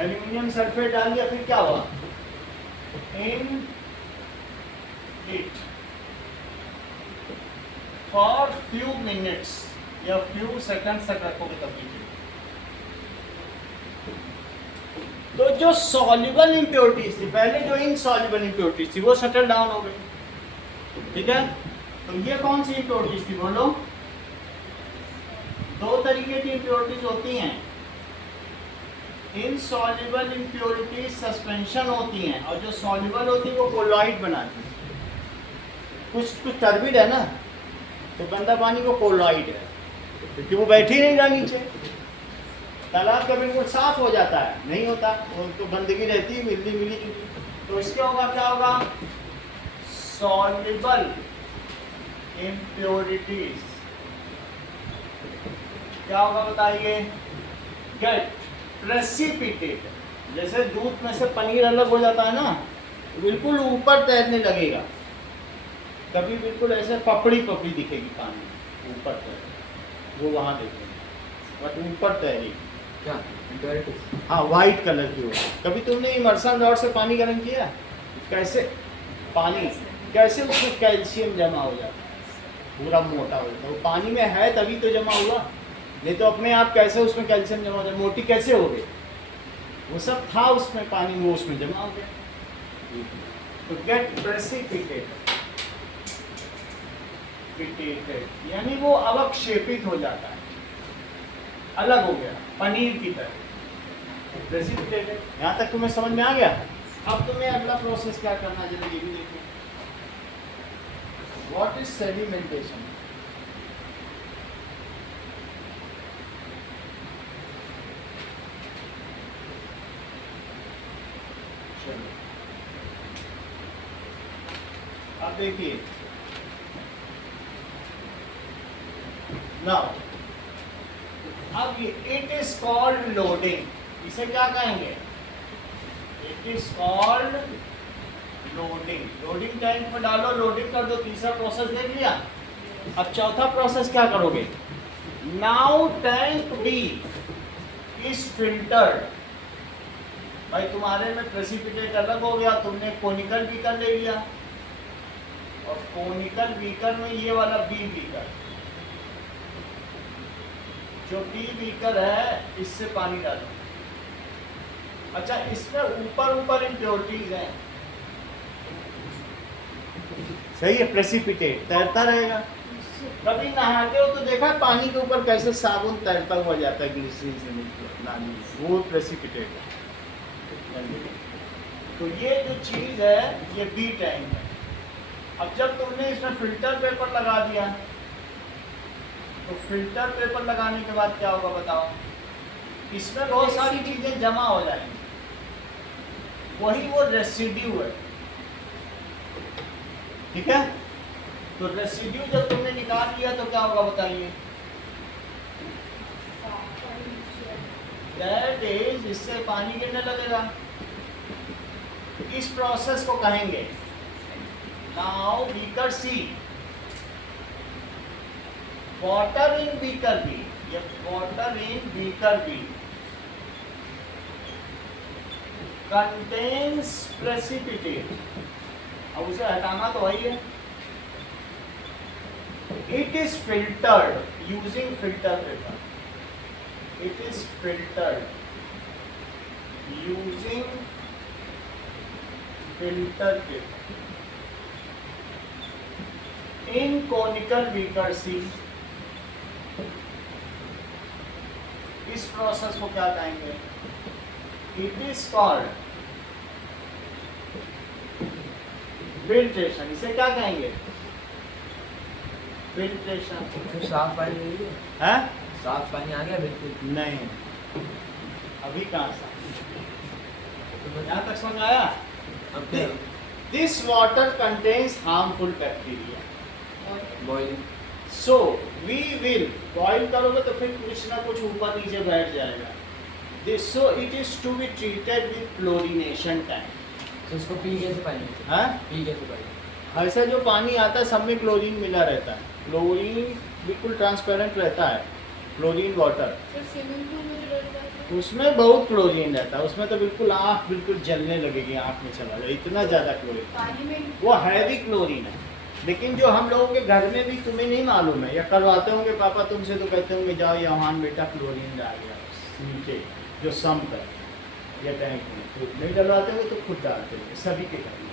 aluminium sulphate डाल दिया, फिर क्या हुआ, in it for few minutes या फ्यू सेकंड्स तक रखोगे तब भी ठीक। तो जो सॉल्युबल इम्प्योरिटीज थी पहले, जो इनसॉल्युबल इम्प्योरिटीज थी वो सेटल डाउन हो गई, ठीक है। तो ये कौन सी इम्प्योरिटीज थी बोलो? दो तरीके की इम्प्योरिटीज होती हैं, इनसॉल्युबल इम्प्योरिटीज सस्पेंशन होती हैं, और जो सॉल्युबल होती है वो कोलॉइड बनाती है। कुछ टर्बिड है ना, तो गंदा पानी वो कोलॉइड है, क्योंकि वो बैठी नहीं रहा नीचे। तालाब का बिल्कुल साफ हो जाता है, नहीं होता, वो तो गंदगी रहती है, मिली जुली। तो इसके होगा क्या होगा, सॉल्युबल इम्प्योरिटीज क्या होगा बताइए, गेट प्रेसिपिटेट। जैसे दूध में से पनीर अलग हो जाता है ना, बिल्कुल ऊपर तैरने लगेगा, कभी बिल्कुल ऐसे पपड़ी पपड़ी दिखेगी पानी ऊपर तैर, वो वहाँ देखेंगे, बट ऊपर तैरेगी। क्या impurities? हाँ, वाइट कलर की होगी। कभी तुमने इमर्सन रॉड से पानी गर्म किया, कैसे पानी, कैसे उसमें कैल्शियम जमा हो जाता है, पूरा मोटा हो जाता है। वो पानी में है तभी तो जमा हुआ, नहीं तो अपने आप कैसे उसमें कैल्शियम जमा हो जाए, मोटी कैसे हो गई? वो सब था उसमें पानी में, वो उसमें जमा हो गया। तो गेट प्रेसिपिटेट, यानी वो अवक्षेपित हो जाता है, अलग हो गया पनीर की तरह, प्रेसिपिटेटेड। यहाँ तक तुम्हें समझ में आ गया? अब तुम्हें अगला प्रोसेस क्या करना है जरा ये भी देखो। What is sedimentation? चलो अब देखिए, नाउ अब ये इट इज कॉल्ड लोडिंग, इसे क्या कहेंगे? It is called loading. Loading tank में डालो, लोडिंग कर दो, तीसरा प्रोसेस देख लिया। अब चौथा प्रोसेस क्या करोगे? Now tank B is filtered. भाई तुम्हारे में प्रेसिपिटेट अलग हो गया, तुमने कोनिकल बीकर ले लिया, और कोनिकल बीकर में ये वाला बी बीकर, जो बी बीकर है इससे पानी डालो। अच्छा, इसमें ऊपर ऊपर इम्प्योरिटीज हैं, सही है, प्रेसिपिटेट तैरता रहेगा। कभी नहाते हो तो देखा पानी के ऊपर कैसे साबुन तैरता हुआ जाता है, ग्लिसरीन से नाली, वो प्रेसिपिटेट है। तो ये जो चीज है ये बी टैंक है। अब जब तुमने इसमें फिल्टर पेपर लगा दिया, तो फिल्टर पेपर लगाने के बाद क्या होगा बताओ? इसमें बहुत सारी चीजें जमा हो जाएंगी, वही वो रेसिड्यू है, ठीक है। तो रेसिड्यू जब तुमने निकाल लिया तो क्या होगा बताइए? दैट इज, इससे पानी गिरने लगेगा। इस प्रोसेस को कहेंगे, now beaker C, water in beaker B, या water in beaker B contains precipitate. अब उसे हटाना तो वही है। It is filtered using filter paper, it is filtered using filter paper in conical beaker C. इस प्रोसेस को क्या कहेंगे? It is called filtration. इसे क्या कहेंगे? फिल्ट्रेशन। तो साफ पानी नहीं है? है? साफ पानी आ गया बिल्कुल? नहीं, अभी कहाँ सा, तो यहाँ तक समझ आया? अब क्या? This water contains harmful bacteria. Boiling. So we will boil करोगे तो फिर कुछ ना कुछ ऊपर नीचे बैठ जाएगा. This so it is to be treated with chlorination time. तो इसको पी कैसे पाएंगे? हाँ, पी कैसे पाएंगे? ऐसा जो पानी आता है सब में क्लोरीन मिला रहता है. क्लोरीन बिल्कुल ट्रांसपेरेंट रहता है. क्लोरीन वाटर, फिर स्विमिंग पूल में जो रहता है उसमें बहुत क्लोरीन रहता है. उसमें तो बिल्कुल आँख बिल्कुल जलने लगेगी, आँख में चला जाए, इतना ज़्यादा क्लोरीन. पानी में वो हैवी क्लोरीन है. लेकिन जो हम लोगों के घर में भी तुम्हें नहीं मालूम है, या करवाते होंगे पापा तुमसे तो कहते होंगे जाओ यहाँ बेटा क्लोरीन डाल गया नीचे जो सम्प है या टैंक में. तो नहीं डलवाते होंगे तो खुद डालते होंगे सभी के घर में.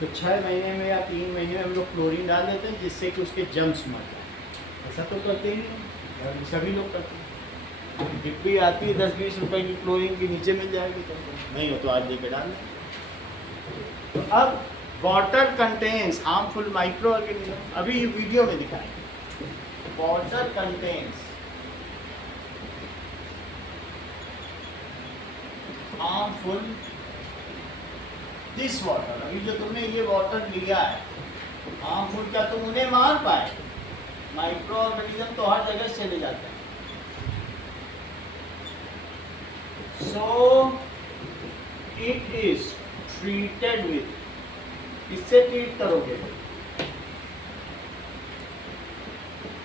तो 6 महीने में या 3 महीने में हम लोग क्लोरीन डाल देते हैं जिससे कि उसके जम्स मर जाए. ऐसा तो करते ही नहीं, घर में सभी लोग करते हैं. डिब्बी आती है 10-20 रुपए की क्लोरीन की, नीचे मिल जाएगी. तो नहीं हो तो आज लेके डाल दें. तो अब water contains harmful micro organism. अभी वीडियो में दिखाएंगे. Water contains harmful this water. अभी जो तुमने ये वाटर लिया है हार्मफुल, क्या तुम उन्हें मार पाए? माइक्रो ऑर्गेनिज्म तो हर जगह चले जाते हैं. सो इट इज ट्रीटेड विथ, इससे ट्रीट करोगे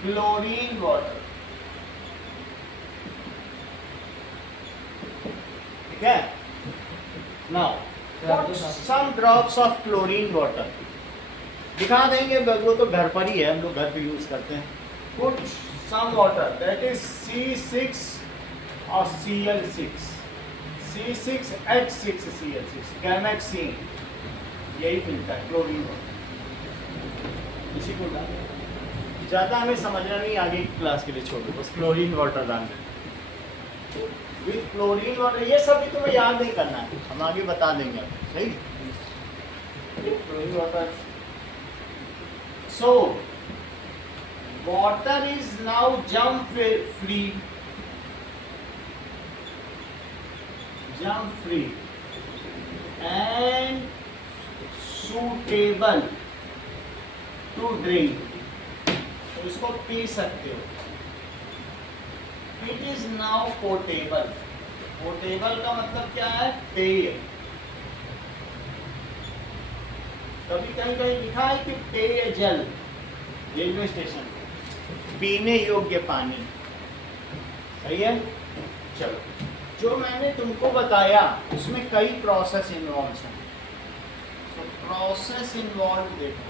क्लोरीन वाटर. ठीक है. Now put some drops of chlorine water. दिखा देंगे, वो तो घर पर ही है, हम लोग घर पे यूज करते हैं. Put some water, that is C6 और Cl6, C6H6Cl6, गैमेक्सीन, यही मिलता है क्लोरीन वाटर. इसी को डाल ज़्यादा हमें समझना नहीं, आगे की क्लास के लिए छोड़ दो, बस क्लोरीन वाटर डाल दें. विथ क्लोरीन वाटर, ये सब भी तुम्हें याद नहीं करना है, हम आगे बता देंगे आपको. सही. Chlorine water. So water is now jump free, and suitable to drink. तो इसको पी सकते हो. It is now potable. Potable का मतलब क्या है? पेय. कभी कहीं कहीं लिखा है कि पेयजल, रेलवे स्टेशन पीने योग्य पानी. सही है. चलो, जो मैंने तुमको बताया उसमें कई प्रोसेस इन्वॉल्व हैं. तो प्रोसेस इन्वॉल्व देखो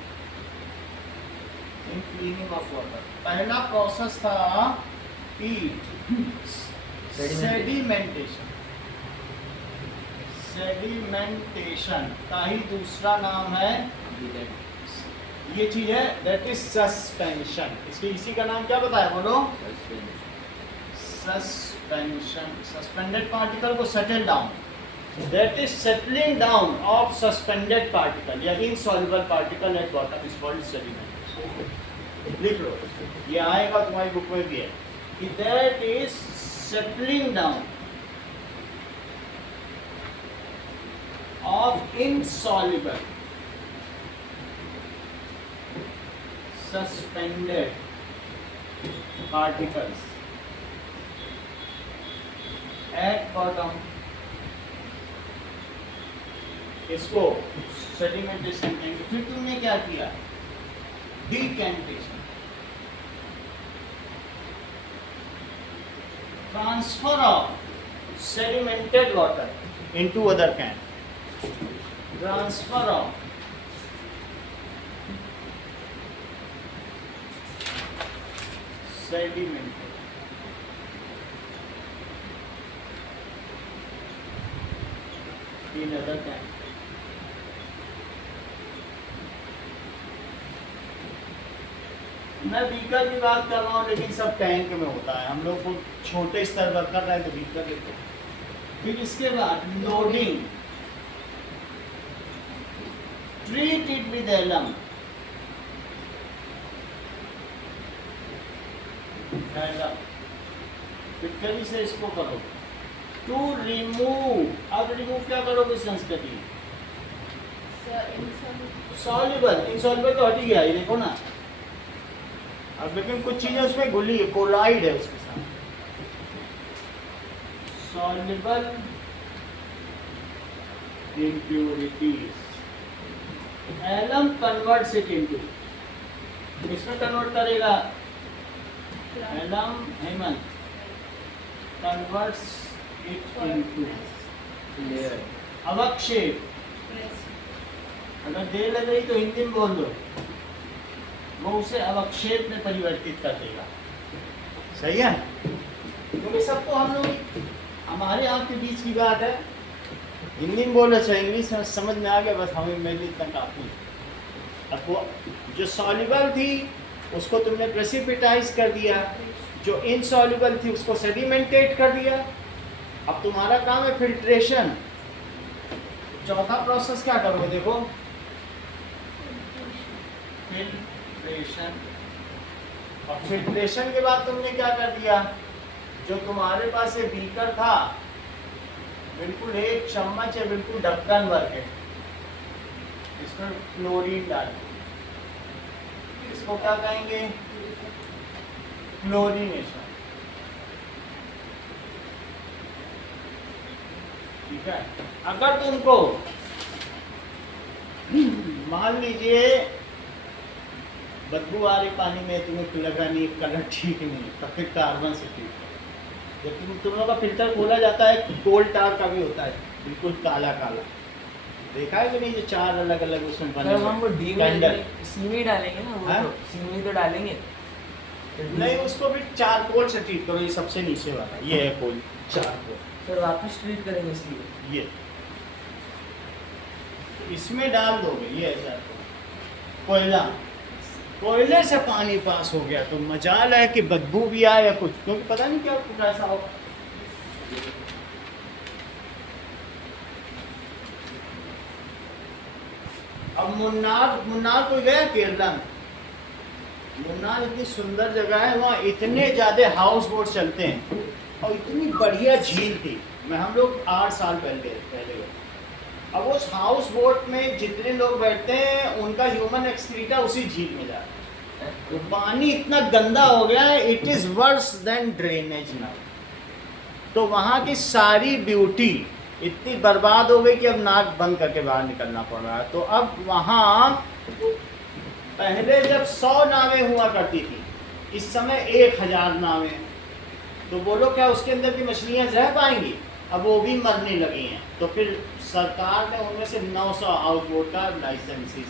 इन क्लीनिंग ऑफ वाटर. पहला प्रोसेस था कि सेडिमेंटेशन का ही दूसरा नाम है ये चीज है, दैट इज सस्पेंशन. इसके इसी का नाम क्या बताया, बोलो? सस्पेंशन. सस्पेंडेड पार्टिकल को settle down, that is settling down of suspended particle या insoluble particle at bottom is called sediment. लिख लो, ये आएगा तुम्हारी बुक में भी है कि that is settling down of insoluble suspended particles at bottom. इसको सेडिमेंटेशन कहेंगे. फिर तुमने क्या किया? Decantation, transfer of sedimented water into other can. Transfer of sedimented in other can. मैं बीकर की बात कर रहा हूँ, लेकिन सब टैंक में होता है. हम लोग को छोटे स्तर पर कर रहे हैं तो बीकर लेते हैं. फिर इसके बाद loading, treat it with alum. फिटकरी से इसको करो. टू रिमूव, अब रिमूव क्या करोगे संस्कृति? सॉल्युबल. इनसॉल्युबल तो हट ही गया, ये देखो ना. अब लेकिन कुछ चीजें उसमें घुली है, कोलाइड है उसके साथ। Soluble impurities, alum converts it into, इसमें कन्वर्ट करेगा एलम हेमंत कन्वर्ट्स इट इनटू लेयर, अवक्षेप। अगर देर लग रही तो हिंदी में बोल दो, वो उसे अवक्षेप में परिवर्तित कर देगा। सही है, क्योंकि सबको हम लोग हमारे आपके बीच की बात है, हिंदी में बोल रहे, इंग्लिश में समझ में आ गया, बस हमें मेरे लिए इतना काफी। अब वो जो सॉल्युबल थी उसको तुमने प्रेसिपिटाइज कर दिया, जो इनसॉल्युबल थी उसको सेडिमेंटेट कर दिया। अब तुम्हारा काम है फिल्ट्रेशन। चौथा प्रोसेस क्या करोगे, देखो, फिल्ट्रेशन। और फिल्ट्रेशन के बाद तुमने क्या कर दिया, जो तुम्हारे पास ये बीकर था, बिल्कुल एक चम्मच है, बिल्कुल ढक्कन भर के, इसमें क्लोरीन डाल, इसको क्या कहेंगे, क्लोरीनेशन। ठीक है, अगर तुमको मान लीजिए बदबू आ रही पानी में, तुम्हें लगा नहीं कलर ठीक नहीं, तो फिर कार्बन से ठीक है। जब तुम लोग का फिल्टर खोला जाता है, कोल टार का भी होता है, बिल्कुल काला काला, देखा है कि नहीं, जो चार अलग अलग उसमें बने हम वो डी में सीवी डालेंगे ना, वो तो सीवी तो डालेंगे नहीं, उसको भी चारकोल से ट्रीट करो। ये सबसे नीचे वाला ये है कोल, चारकोल। फिर वापस ट्रीट करेंगे इसलिए ये इसमें डाल दोगे, ये है चारकोल। कोयला, कोयले से पानी पास हो गया तो मजाल है कि बदबू भी आए या कुछ, क्योंकि पता नहीं क्या कुछ ऐसा होगा। अब मुन्नार कोई गया केरला में? मुन्नार इतनी सुंदर जगह है, वहाँ इतने ज्यादा हाउस बोट चलते हैं और इतनी बढ़िया झील थी। हम लोग 8 साल पहले गए। अब उस हाउस बोट में जितने लोग बैठते हैं उनका ह्यूमन एक्सक्रीटा उसी झील में जाता है। तो पानी इतना गंदा हो गया है, it is worse than drainage now. तो वहाँ की सारी ब्यूटी इतनी बर्बाद हो गई कि अब नाक बंद करके बाहर निकलना पड़ रहा है। तो अब वहाँ पहले जब 100 नावें हुआ करती थी, इस समय 1000 नावें। तो बोलो क्या उसके अंदर की मछलियाँ रह पाएंगी? अब वो भी मरने लगी हैं। तो फिर सरकार ने उनमें से 900 हाउस बोट का लाइसेंस ही।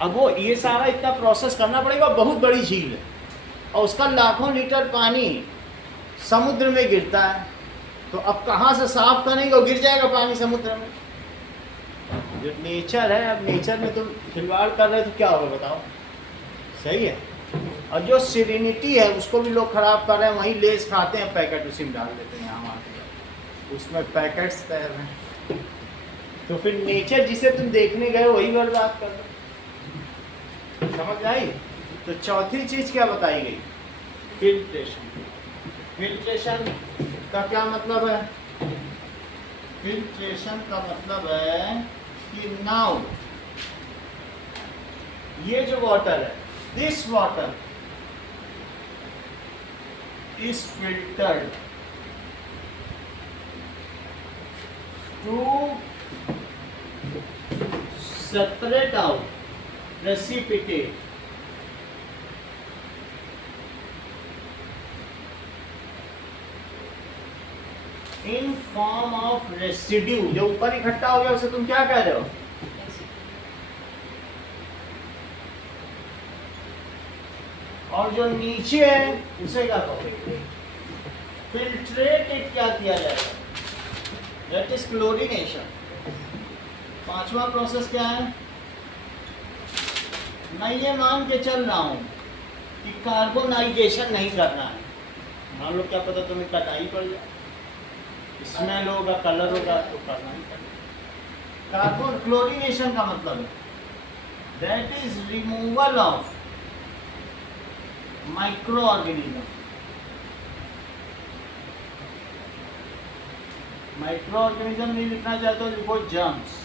अब वो ये सारा इतना प्रोसेस करना पड़ेगा, बहुत बड़ी झील है और उसका लाखों लीटर पानी समुद्र में गिरता है। तो अब कहाँ से साफ करेंगे, वो गिर जाएगा पानी समुद्र में। जो नेचर है, अब नेचर में तुम खिलवाड़ कर रहे हो तो क्या होगा बताओ? सही है। और जो सेरेनिटी है उसको भी लोग खराब कर रहे हैं। वहीं लेस खाते हैं, पैकेट उसी में डाल देते हैं, यहाँ आके उसमें पैकेट्स तैर रहे हैं। तो फिर नेचर जिसे तुम देखने गए वही बर्बाद कर रहे। समझ आई? तो चौथी चीज क्या बताई गई? फिल्ट्रेशन। फिल्ट्रेशन का क्या मतलब है? फिल्ट्रेशन का मतलब है कि नाउ ये जो वाटर है, this water is filtered to separate out precipitate in form of residue। जो ऊपर इकट्ठा हो गया उसे तुम क्या कह रहे हो? और जो नीचे है उसे क्या कहोगे? फिल्ट्रेटेड क्या किया जाएगा? That is chlorination. पांचवा प्रोसेस क्या है? मैं ये मान के चल रहा हूं कि कार्बोनाइजेशन नहीं करना है। मान लो क्या पता तुम्हें कटाई पड़ जाए, स्मेल होगा, कलर होगा, तो करना ही पड़ेगा। कार्बन क्लोरीनेशन का मतलब है that is removal of micro organism. Micro organism नहीं लिखना चाहते हो, लिखो germs,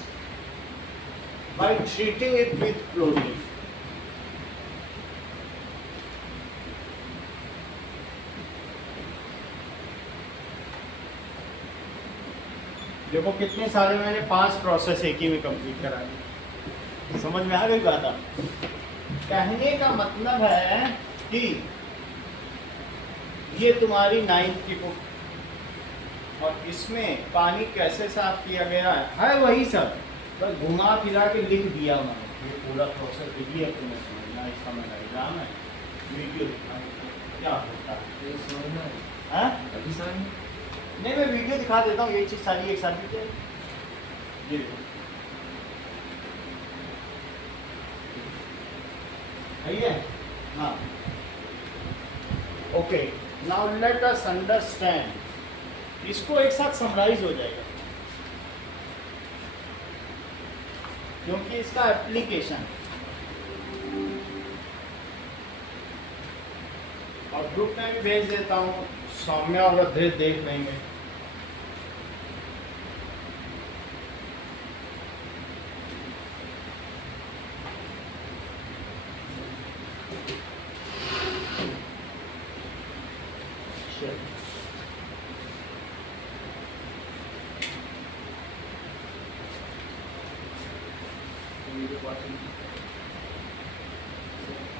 by treating it with chlorine। देखो कितने सारे मैंने 5 प्रोसेस एक ही में कंप्लीट करा दी। समझ में आ गई बात? आप कहने का मतलब है कि ये तुम्हारी 9th की बुक और इसमें पानी कैसे साफ किया गया है वही सब, बस घुमा फिरा के लिख दिया मैंने। ये पूरा प्रोसेस देखिए तुम्हें समझना, इसका मेरा एग्जाम है, वीडियो दिखा क्या होता है। ये समझना है हाँ? अभी समझ नहीं, मैं वीडियो दिखा देता हूँ, ये चीज़ सारी एक साथ दिख जाएगी। ये देखो, सही है? हाँ, okay. Now let us understand, इसको एक साथ समराइज हो जाएगा क्योंकि इसका एप्लीकेशन और ग्रुप में भी भेज देता हूँ, सौम्या और अद्वैत देख लेंगे।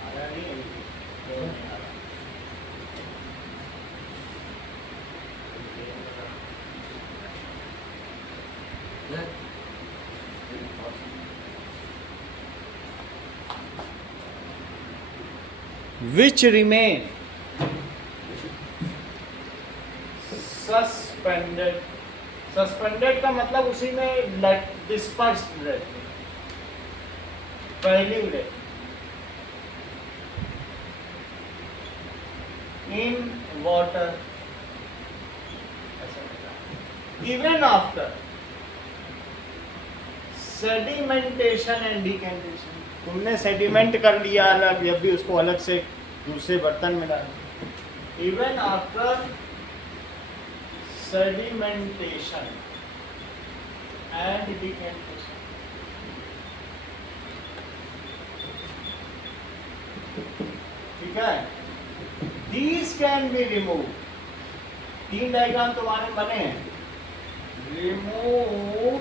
आया नहीं है? तो नहीं आ रहा। Which remain suspended. Suspended का मतलब उसी में dispersed रहते हैं, पहली रहती in water, even after sedimentation and decantation. तुमने सेडिमेंट कर लिया अलग, जब भी उसको अलग से दूसरे बर्तन में डाल, even after sedimentation and decantation, ठीक है, these can be remove. 3 diagram तुम्हारे बने हैं, remove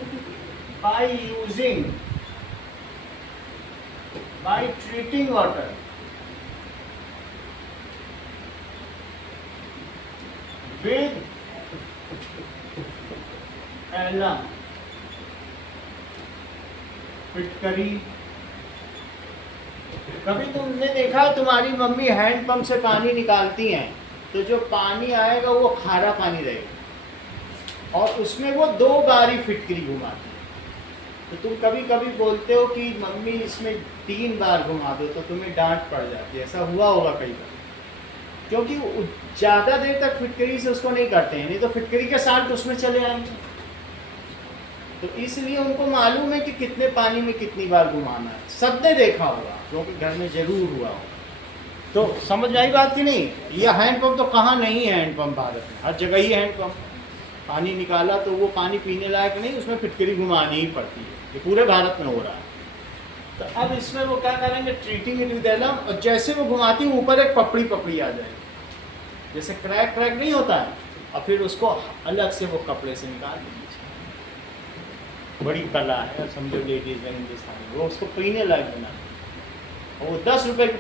by using, by treating water with alum, फिटकरी। कभी तुमने देखा तुम्हारी मम्मी हैंड पंप से पानी निकालती हैं तो जो पानी आएगा वो खारा पानी रहेगा और उसमें वो 2 बारी फिटकरी घुमाती है। तो तुम कभी कभी बोलते हो कि मम्मी इसमें 3 बार घुमा दो, तो तुम्हें डांट पड़ जाती है। ऐसा हुआ होगा कई बार, क्योंकि ज़्यादा देर तक फिटकरी से उसको नहीं करते हैं, नहीं तो फिटकरी के साथ उसमें चले आएंगे। तो इसलिए उनको मालूम है कि कितने पानी में कितनी बार घुमाना है। सबने देखा होगा क्योंकि घर में जरूर हुआ होगा। तो समझ में आई बात कि नहीं? यह हैंडपम्प तो कहाँ नहीं है, हैंडपम्प भारत में हर जगह ही हैंडपम्प। पानी निकाला तो वो पानी पीने लायक नहीं, उसमें फिटकरी घुमानी ही पड़ती है। ये पूरे भारत में हो रहा है। तो अब इसमें वो क्या करेंगे, ट्रीटिंग इट विद एलम, और जैसे वो घुमाती है ऊपर एक पपड़ी पपड़ी आ जाएगी, जैसे क्रैक नहीं होता है, और फिर उसको अलग से वो कपड़े से निकाल देंगे। बड़ी कला है, समझो लेडीज में हिंदुस्तान में, वो उसको पीने लायक बना, और वो 10 रुपए की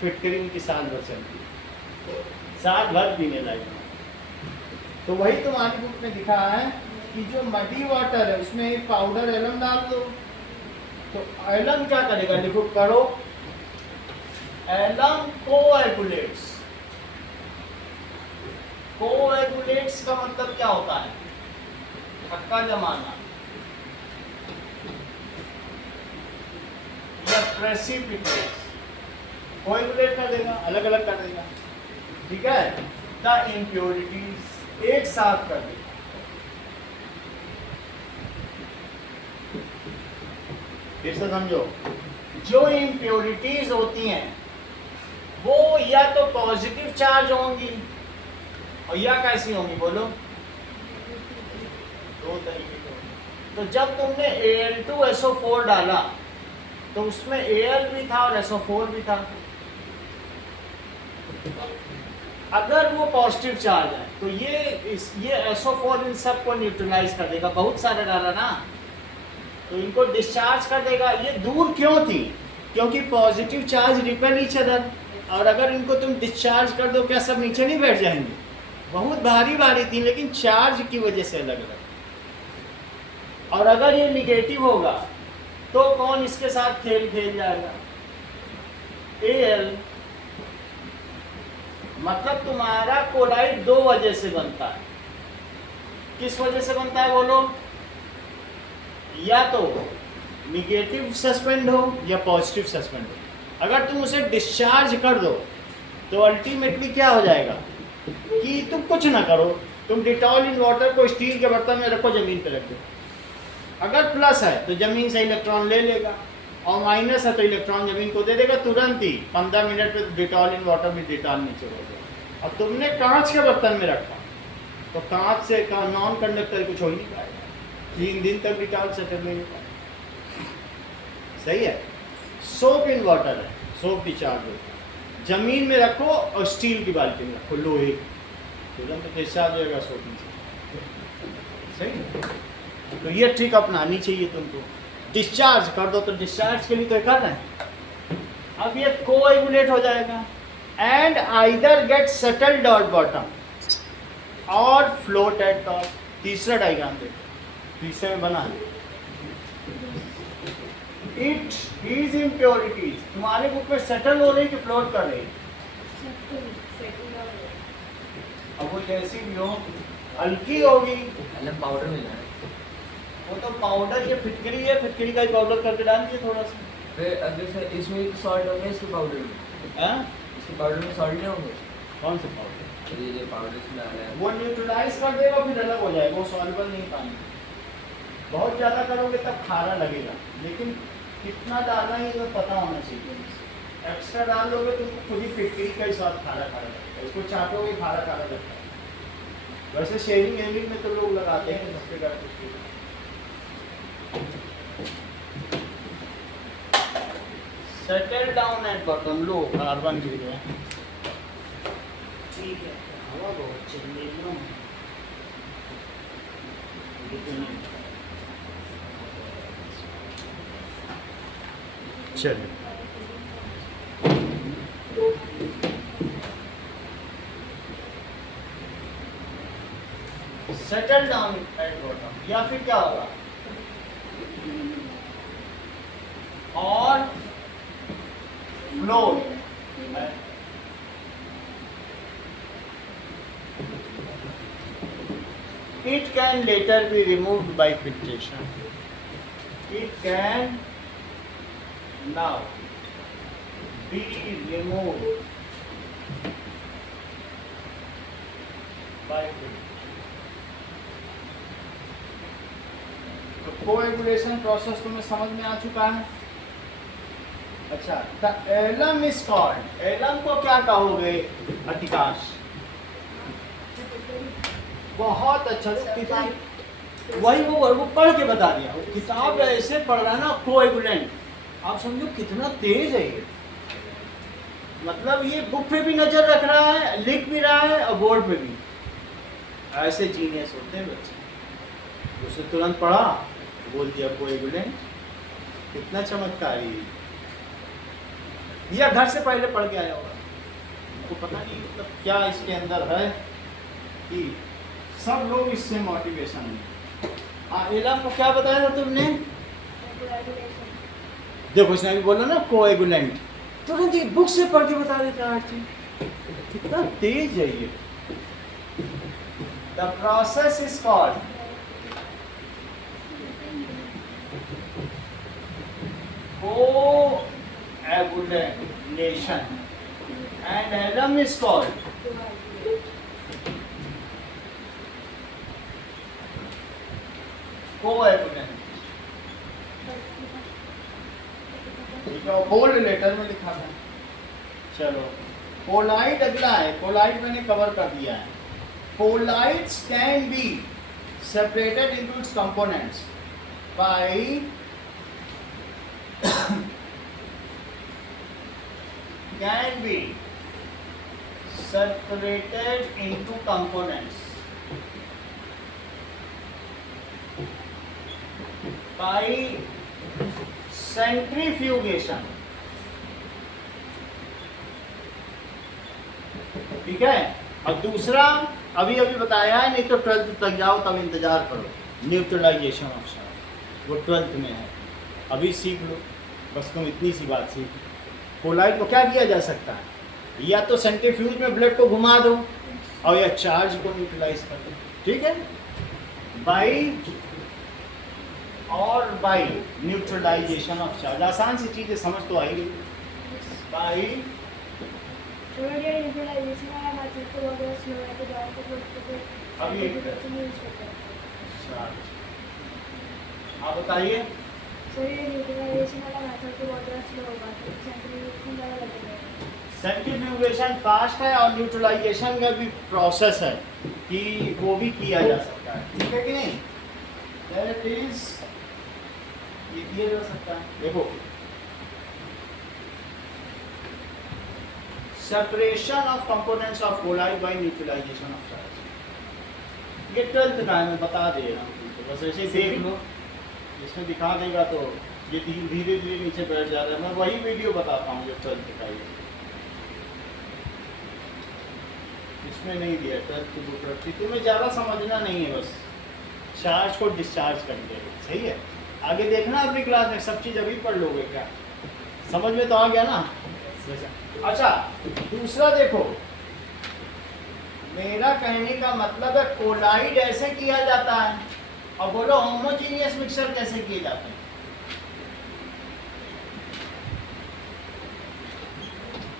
फिटकरी उनकी साल भर चलती है, साल भर पीने लायक बना। तो वही तुम्हारी बुक में दिखा है कि जो मडी वाटर है उसमें एक पाउडर एलम डाल दो। तो एलम क्या करेगा, देखो करो, एलम कोएगुलेट्स। कोएगुलेट्स का मतलब क्या होता है, थक्का जमाना या प्रेसिपिटेट्स। कोएगुलेट कर देगा, अलग अलग कर देगा, ठीक है। द इम्प्योरिटीज एक साथ कर देगा। फिर से समझो, जो इम्प्योरिटीज होती हैं वो या तो पॉजिटिव चार्ज होंगी और या कैसी होंगी, बोलो? 2 तरीके की होंगी। तो जब तुमने Al2SO4 डाला तो उसमें Al भी था और SO4 भी था। अगर वो पॉजिटिव चार्ज है तो ये SO4 इन सब को न्यूट्रलाइज कर देगा, बहुत सारा डाला ना तो इनको डिस्चार्ज कर देगा। ये दूर क्यों थी? क्योंकि positive charge repel each other, और अगर इनको तुम डिस्चार्ज कर दो क्या सब नीचे नहीं बैठ जाएंगे? बहुत भारी भारी थी लेकिन चार्ज की वजह से अलग अलग। और अगर ये निगेटिव होगा तो कौन इसके साथ खेल खेल जाएगा? Al। मतलब तुम्हारा कोलाइड दो वजह से बनता है। किस वजह से बनता है बोलो? या तो निगेटिव सस्पेंड हो या पॉजिटिव सस्पेंड हो। अगर तुम उसे डिस्चार्ज कर दो तो अल्टीमेटली क्या हो जाएगा कि तुम कुछ ना करो, तुम डिटॉल इन वाटर को स्टील के बर्तन में रखो, जमीन पे रख दो। अगर प्लस है तो जमीन से इलेक्ट्रॉन ले लेगा, और माइनस है तो इलेक्ट्रॉन जमीन को दे देगा तुरंत ही। 15 मिनट में डिटॉल इन वाटर में डिटॉल नीचे हो गया। अब तुमने कांच के बर्तन में रखा तो कांच से नॉन कंडक्टर कुछ हो ही नहीं पाएगा, 3 दिन तक डिटॉल सेटल नहीं पाएगा। सही है। सोप इन वाटर है, सोप डिस्चार्ज होता है, जमीन में रखो और स्टील की बाल्टी में रखो, लोहे तुरंत डिस्चार्ज होगा सोप से। सही है। तो ये ट्रिक अपनानी चाहिए तुमको। डिस्चार्ज कर दो तो डिस्चार्ज के लिए तो कर रहे हैं। अब ये कोएगुलेट हो जाएगा and either get settled on bottom और फ्लोट एट टॉप। तीसरा डायग्राम देखो, तीसरे में बना है इट इज इम्प्योरिटीज। तुम्हारे बुक में सेटल हो रही कि फ्लोट कर रही? अब वो जैसी भी हो हल्की होगी। पाउडर मिला है वो तो पाउडर, ये फिटकरी है, फिटकरी का ही पाउडर करके डाल दिए थोड़ा सा। फिर अगर सर इसमें सॉल्ट होंगे, इसके पाउडर में इसके पाउडर में सॉल्ट नहीं होंगे? कौन से पाउडर? ये जो पाउडर इसमें डाला है वो न्यूट्रलाइज कर देगा, फिर अलग हो जाएगा, वो सॉल्युबल नहीं पानी। बहुत ज़्यादा करोगे तब खारा लगेगा, लेकिन कितना डालना ही तुम्हें पता होना चाहिए। एक्स्ट्रा डाल दोगे तुमको खुद ही फिटकरी का ही स्वाद खारा खारा लगता है, इसको चाटोगे खारा खारा लगता है। वैसे शेविंग एविंग में तो लोग लगाते हैं उसके घर कुछ। Settle down at bottom. Low carbon गिर गया। ठीक है, हवा बहुत चल रही है। चलिए सेटल डाउन एट बॉटम, या फिर क्या होगा? और float it can later be removed by filtration. It can now be removed by filtration. तो कोएगुलेशन प्रोसेस तुम्हें समझ में आ चुका है। अच्छा, the alum is called, alum को क्या कहोगे अधिकांश? बहुत अच्छा किताब, वही वो पढ़ के बता दिया। किताब ऐसे पढ़ रहा है ना, कोएगुलेंट। आप समझो कितना तेज है ये। मतलब ये बुक पे भी नजर रख रहा है, लिख भी रहा है और बोर्ड पे भी। ऐसे जीनियस होते हैं बच्चे। उसे तुरंत पढ़ा, बोल दिया कोएगुलेंट। कितना चमत्कारी। या घर से पहले पढ़ के आया होगा, तो पता नहीं मतलब क्या इसके अंदर है कि सब लोग इससे मोटिवेशन है। एलम को क्या बताया था तुमने? देखो इसने अभी बोला ना कोएगुलेंट, तुरंत ये बुक से पढ़ के बता देता है हर चीज। कितना तेज है ये। The process is called coagulation and alum is called coagulant। ठीक है, बोल्ड लेटर में लिखा था। चलो कोलाइड अगला है। कोलाइड मैंने कवर कर दिया है। Colloids can be separated into its components by can be separated into components by centrifugation. ठीक है। और दूसरा अभी अभी बताया है, नहीं तो 12th तक जाओ तब इंतजार करो, न्यूट्रलाइजेशन ऑफ चार्ज, वो 12th में है, अभी सीख लो, बस तुम इतनी सी बात सीख। कोलाइड को क्या किया जा सकता है, या तो सेंट्रीफ्यूज में ब्लड को घुमा दो और या चार्ज को न्यूट्रलाइज कर दो, ठीक है, बाई और बाई न्यूट्रलाइजेशन ऑफ चार्ज। आसान सी चीज़ें समझ तो आएगी। बाई न्यूट्रलाइजेशन वाला मेथड तो वगैरह स्लो है तो ज़्यादातर अभी एक यूज़ करते हैं। चार्ज, आप बताइए। सर ये न्यूट्रलाइजेशन वाला मेथड तो बहुत ज़्यादा स्लो होगा, तो सेंट्रीफ्यूगेशन ज़्यादा लगेगा। सेंट्रीफ्यूगेशन फास्ट है और न्यूट्रलाइजेशन का भी प्रोसेस है कि वो भी किया जा सकता है, ठीक है कि नहीं। दैट इज ये किया जा सकता है। देखो separation of components of colloid by neutralisation of charge, ये 12th का है, मैं बता दे रहा हूँ तुमको, बस ऐसे ही देख लो, इसमें दिखा देगा तो ये धीरे धीरे नीचे बैठ जा रहा है। मैं वही वीडियो बताता हूँ जो 12th का है, इसमें नहीं दिया 12th की बुक रखी, तुम्हें ज़्यादा समझना नहीं है, बस चार्ज को डिस्चार्ज कर देगा, सही है। आगे देखना अपनी क्लास में, सब चीज़ अभी पढ़ लोगे क्या, समझ में तो आ गया ना। अच्छा दूसरा देखो, मेरा कहने का मतलब है कोलाइड ऐसे किया जाता है, और बोलो होमोजीनियस मिक्सर कैसे किए जाते हैं।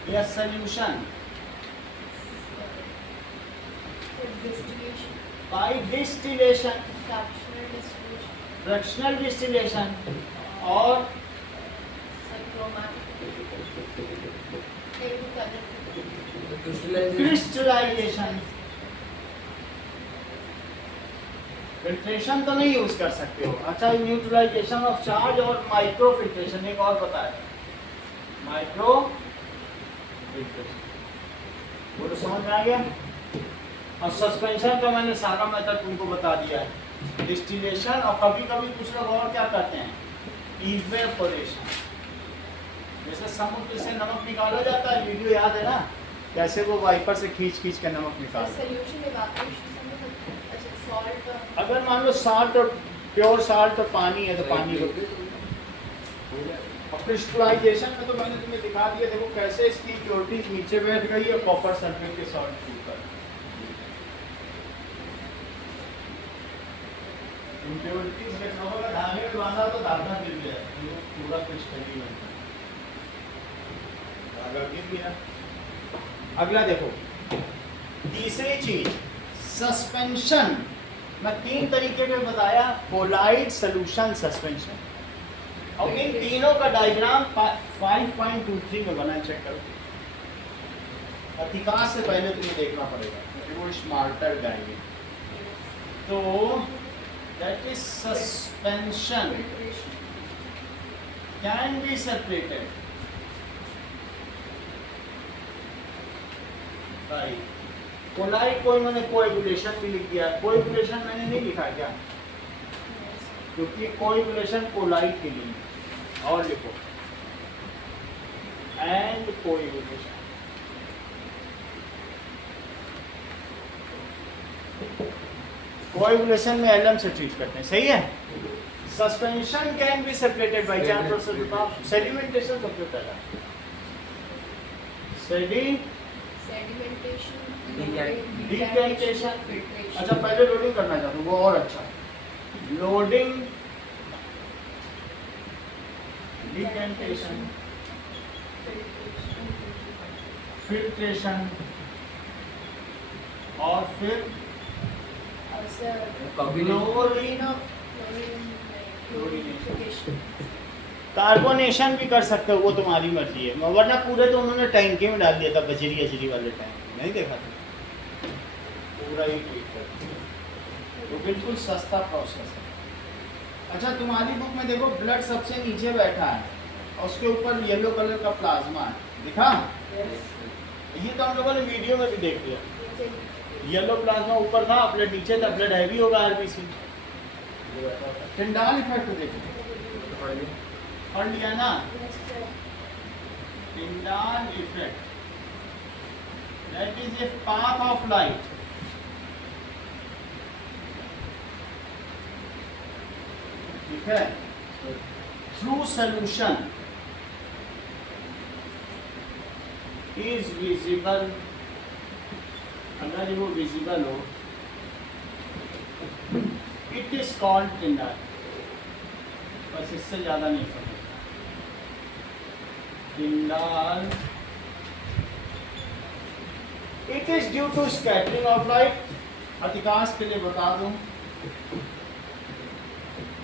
यह solution distillation, by distillation, fractional distillation, fractional distillation और क्रिस्टलाइजेशन। फिल्ट्रेशन तो नहीं यूज कर सकते हो। अच्छा न्यूट्रलाइजेशन ऑफ चार्ज और माइक्रो फिल्ट्रेशन, एक और बताया, माइक्रो फिल्ट्रेशन, बोलो समझ में आ गया। और सस्पेंशन का मैंने सारा मेथड तुमको बता दिया है, डिस्टिलेशन, और कभी कभी कुछ लोग और क्या करते हैं, इवेपोरेशन, जैसे समुद्र से नमक निकाला जाता है, वीडियो याद है ना, कैसे वो वाइपर से खींच खींच के नमक निकालते हैं। सॉल्यूशन इवेपोरेशन से मतलब अच्छा सॉल्ट, अगर मान लो साल्ट और प्योर साल्ट और पानी है तो पानी को, और क्रिस्टलाइजेशन में तो मैंने तुम्हें दिखा दिया, देखो कैसे इसकी इम्प्योरिटीज नीचे बैठ गई है कॉपर सल्फेट के सॉल्ट के ऊपर। इम्प्योरिटीज बैठा होगा, धागे में बांधा तो धागा गिर गया, पूरा क्रिस्टल ही बनता है, धागा गिर गया। अगला देखो, तीसरी चीज सस्पेंशन, मैं 3 तरीके पे बताया, कोलाइड, सॉल्यूशन, सस्पेंशन, और इन तीनों का डायग्राम 5.23 में बना, चेक करो। अधिकांश से पहले तुम्हें देखना पड़ेगा, वो स्मार्टर गाइड। तो that is suspension can be separated by colloid को इन्होंने कोएगुलेशन भी लिख दिया। कोएगुलेशन मैंने नहीं लिखा क्या, क्योंकि कोएगुलेशन कोलाइड के लिए, और लिखो एंड कोएगुलेशन। कोएगुलेशन में एलएम से ट्रीट करते हैं, सही है। Suspension can be separated bye चार प्रोसेस बताओ। सेडिमेंटेशन सबसे पहला, सेडिमेंटेशन, डिकैंटेशन। अच्छा पहले लोडिंग करना चाहता हूँ, वो और अच्छा, लोडिंग, डिकैंटेशन, फिल्ट्रेशन, और फिर कार्बोनेशन भी कर सकते हो, वो तुम्हारी मर्जी है, वरना पूरे तो उन्होंने टैंकी में डाल दिया था, बजरी अजरी वाले टैंक, नहीं देखा था, पूरा ही ट्रीट कर, तो बिल्कुल सस्ता प्रोसेस है। अच्छा तुम्हारी बुक में देखो ब्लड सबसे नीचे बैठा है और उसके ऊपर येलो कलर का प्लाज्मा है, दिखा? ये तो हम लोगों ने वीडियो में भी देख लिया। येलो प्लाज्मा ऊपर था, अपलेट नीचे था, अपलेट हैवी होगा आरबीसी। टिंडाल इफेक्ट देखो, पढ़ लिया ना? Tyndall effect, that is a path of light. ठीक है, थ्रू सॉल्यूशन इज विजिबल, अगर वो विजिबल हो, इट इज कॉल्ड टिंडाल। बस इससे ज्यादा नहीं समझ। Tyndall, it is due to scattering of light. अधिकांश के लिए बता दूं,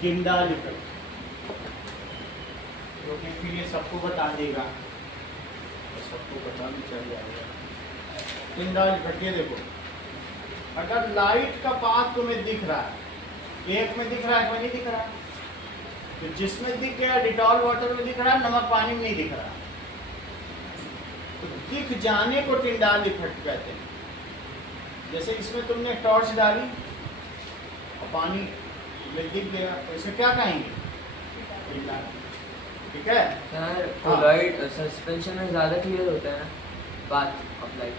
टिंडाल इफेक्ट, क्योंकि फिर ये सबको बता देगा, तो सबको पता भी चल जाएगा। टिंडाल इफेक्ट, ये देखो, अगर लाइट का पाथ तुम्हें दिख रहा है, एक में दिख रहा है, एक में नहीं दिख रहा, तो जिसमें दिख गया डिटॉल वाटर में दिख रहा है, नमक पानी में नहीं दिख रहा, तो दिख जाने को टिंडाल इफेक्ट कहते हैं। जैसे इसमें तुमने टॉर्च डाली और पानी में दिख गया, तो इसे क्या कहेंगे? टिंडाल। ठीक है यार, कोलॉइड सस्पेंशन में ज़्यादा क्लियर होता है ना, path of light.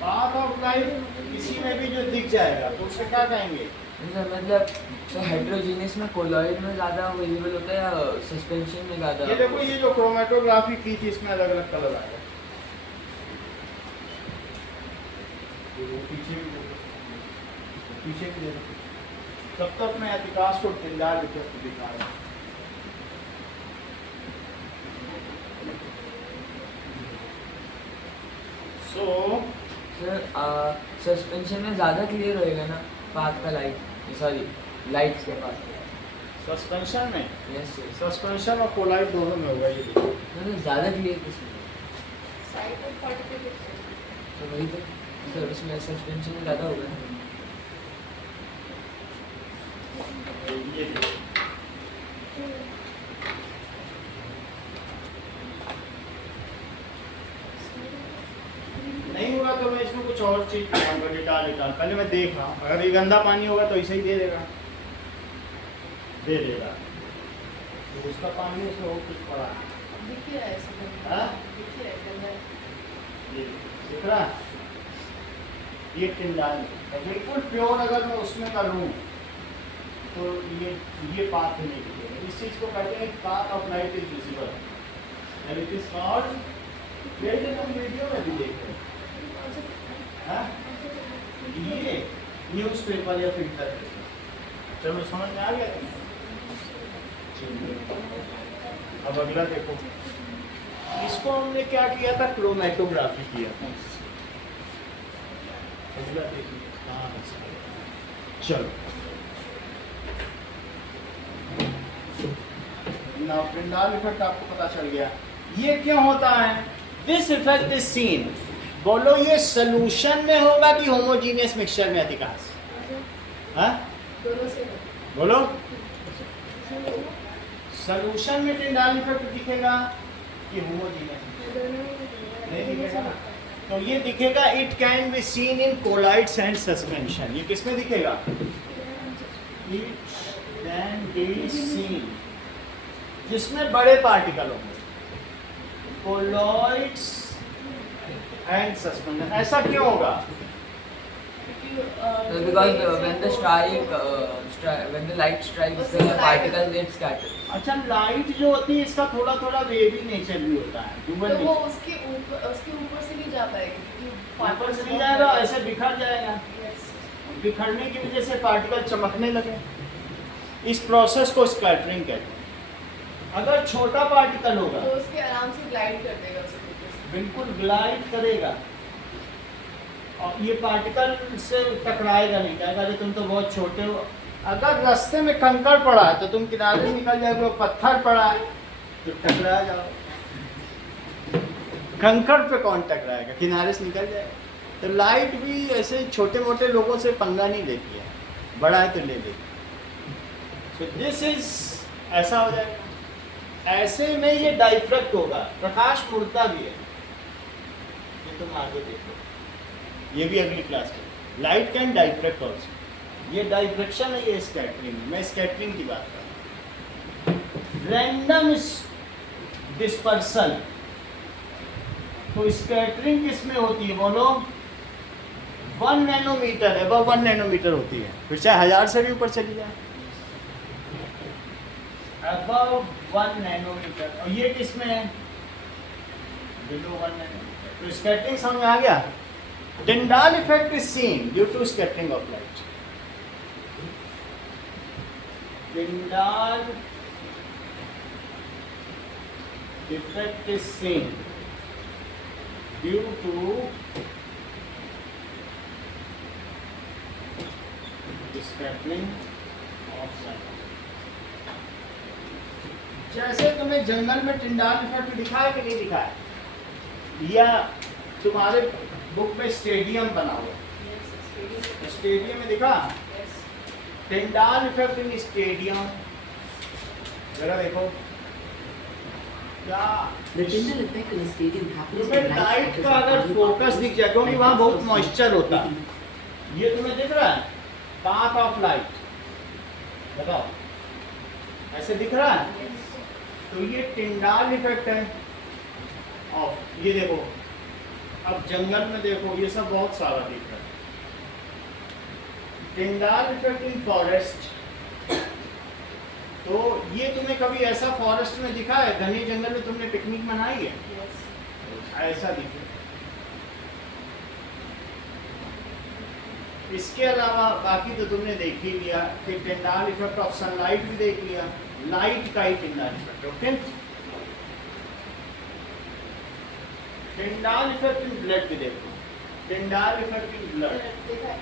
Path of light किसी में भी जो दिख जाएगा तो उसे क्या कहेंगे? मतलब तो हेट्रोजीनियस में कोलॉइड में ज़्यादा विजिबल होता है या सस्पेंशन में ज़्यादा? ये देखो, ये जो क्रोमेटोग्राफी की थी इसमें अलग अलग कलर आएगा। पीछे भी देखो, पीछे भी देखो। तब तक मैं अधिकांश को टिंडाल इफेक्ट दिखा रहा हूँ। सो सर सस्पेंशन में ज़्यादा क्लियर होएगा ना पाथ का लाइट, सॉरी लाइट के पास। सस्पेंशन में, यस सर, सस्पेंशन और कोलाइड दोनों में होगा। ये देखो, मतलब ज़्यादा क्लियर किसमें? साइड में 40%। तो वही तो सर, उसमें सस्पेंशन में ज़्यादा होगा ना। ये देखो, नहीं हुआ तो मैं इसमें कुछ और चीज बनाऊंगा, डिटॉल डिटॉल। पहले मैं देख रहा हूँ, अगर ये गंदा पानी होगा तो ऐसे ही दे देगा, दे देगा। तो उसका पानी उसमें और कुछ पड़ा है। दिख ही रहा है ऐसे करके। हाँ? दिख ही रहा है गंदा है। ये दिख रहा है? ये टिंडाल, और बिल्कुल प्योर अगर मैं उसमें करूँ तो ये पाथ नहीं दिखेगा। इस चीज को कहते हैं path of light is visible, and it is called, ये जो तुम वीडियो में भी देख रहे हो, हाँ? ये न्यूज़पेपर या फिल्टर। चलो समझ में आ गया तुम्हें? अब अगला देखो, इसको हमने क्या किया था? क्रोमेटोग्राफी किया था। अगला देखिए कहाँ है। चलो नाउ टिंडाल इफेक्ट आपको पता चल गया। ये क्यों होता है? दिस इफेक्ट इज सीन, बोलो ये सोल्यूशन में होगा कि होमोजीनियस मिक्सचर में? अधिकांश, हाँ दोनों से बोलो, सोल्यूशन में टिंडाल इफेक्ट दिखेगा कि होमोजीनियस? नहीं दिखेगा ना। तो ये दिखेगा, it can be seen in colloids and suspension. ये किसमें दिखेगा? इट कैन बी सीन जिसमें बड़े पार्टिकल होंगे, कोलॉइड्स एंड सस्पेंशन। ऐसा क्यों होगा? So because when the light strikes the particle gets scattered. अच्छा, लाइट जो होती है इसका थोड़ा थोड़ा वेवी नेचर भी होता है, डुअल तो वो नेचर। उसके ऊपर से नहीं जा पाएगी क्योंकि ऊपर से नहीं जाएगा, ऐसे बिखर जाएगा। Yes. बिखरने की वजह से पार्टिकल चमकने लगे, इस प्रोसेस को स्कैटरिंग कहते हैं। अगर छोटा पार्टिकल होगा तो उसके आराम से ग्लाइड कर देगा उसके ऊपर से। बिल्कुल ग्लाइड करेगा और ये पार्टिकल से टकराएगा नहीं, कहेगा अरे तुम तो बहुत छोटे हो। अगर रास्ते में कंकड़ पड़ा है तो तुम किनारे निकल जाओगे, पत्थर पड़ा है तो टकरा जाओ। कंकड़ पे कौन टकराएगा? किनारे से निकल जाएगा। तो लाइट भी ऐसे छोटे मोटे लोगों से पंगा नहीं लेती है, बड़ा है तो ले लेती। सो दिस इज, ऐसा हो जाएगा। ऐसे में ये डाइफ्रैक्ट होगा, प्रकाश मुड़ता भी है। तुम आगे देखो, ये भी अगली क्लास में। लाइट कैन डाइफ्रेक्ट ऑल्सो, ये डाइफ्रेक्शन है, ये स्कैटरिंग है। मैं स्कैटरिंग की बात कर रहा हूँ। रैंडम डिस्पर्सल, तो स्कैटरिंग किस में होती है बोलो? 1 नैनोमीटर, अबव 1 नैनोमीटर होती है, फिर चाहे 1000 से भी ऊपर चली जाए, अबव 1 नैनोमीटर। और ये किस में है? Below 1 nanometre. तो स्कैटरिंग समझ में आ गया? Tyndall effect is seen due to scattering of light. Tyndall effect is seen due to scattering of light. जैसे तुम्हें जंगल में टिंडाल इफेक्ट दिखा है कि नहीं दिखा है? या तुम्हारे बुक में स्टेडियम बना हुआ, स्टेडियम में दिखा टिंडाल इफेक्ट इन स्टेडियम? जरा देखो क्या The Tyndall effect in a stadium happens तुम्हें when light लाइट scatters का अगर on फोकस दिख जाए, क्योंकि वहां बहुत मॉइस्चर होता है, making ये तुम्हें दिख रहा है पाथ ऑफ लाइट? बताओ, ऐसे दिख रहा है? तो ये टिंडाल इफेक्ट है ऑफ, ये देखो अब जंगल में देखो, ये सब बहुत सारा दिख रहा है। टिंडाल इफेक्ट इन फॉरेस्ट, तो ये तुम्हें कभी ऐसा फॉरेस्ट में दिखा है, घने जंगल में तुमने पिकनिक मनाई है? ऐसा दिखे। इसके अलावा बाकी तो तुमने देख ही लिया कि टिंडाल इफेक्ट ऑफ सनलाइट भी देख लिया, लाइट का ही Tyndall effect. Okay, Tyndall effect in blood भी देखो, Tyndall effect in blood.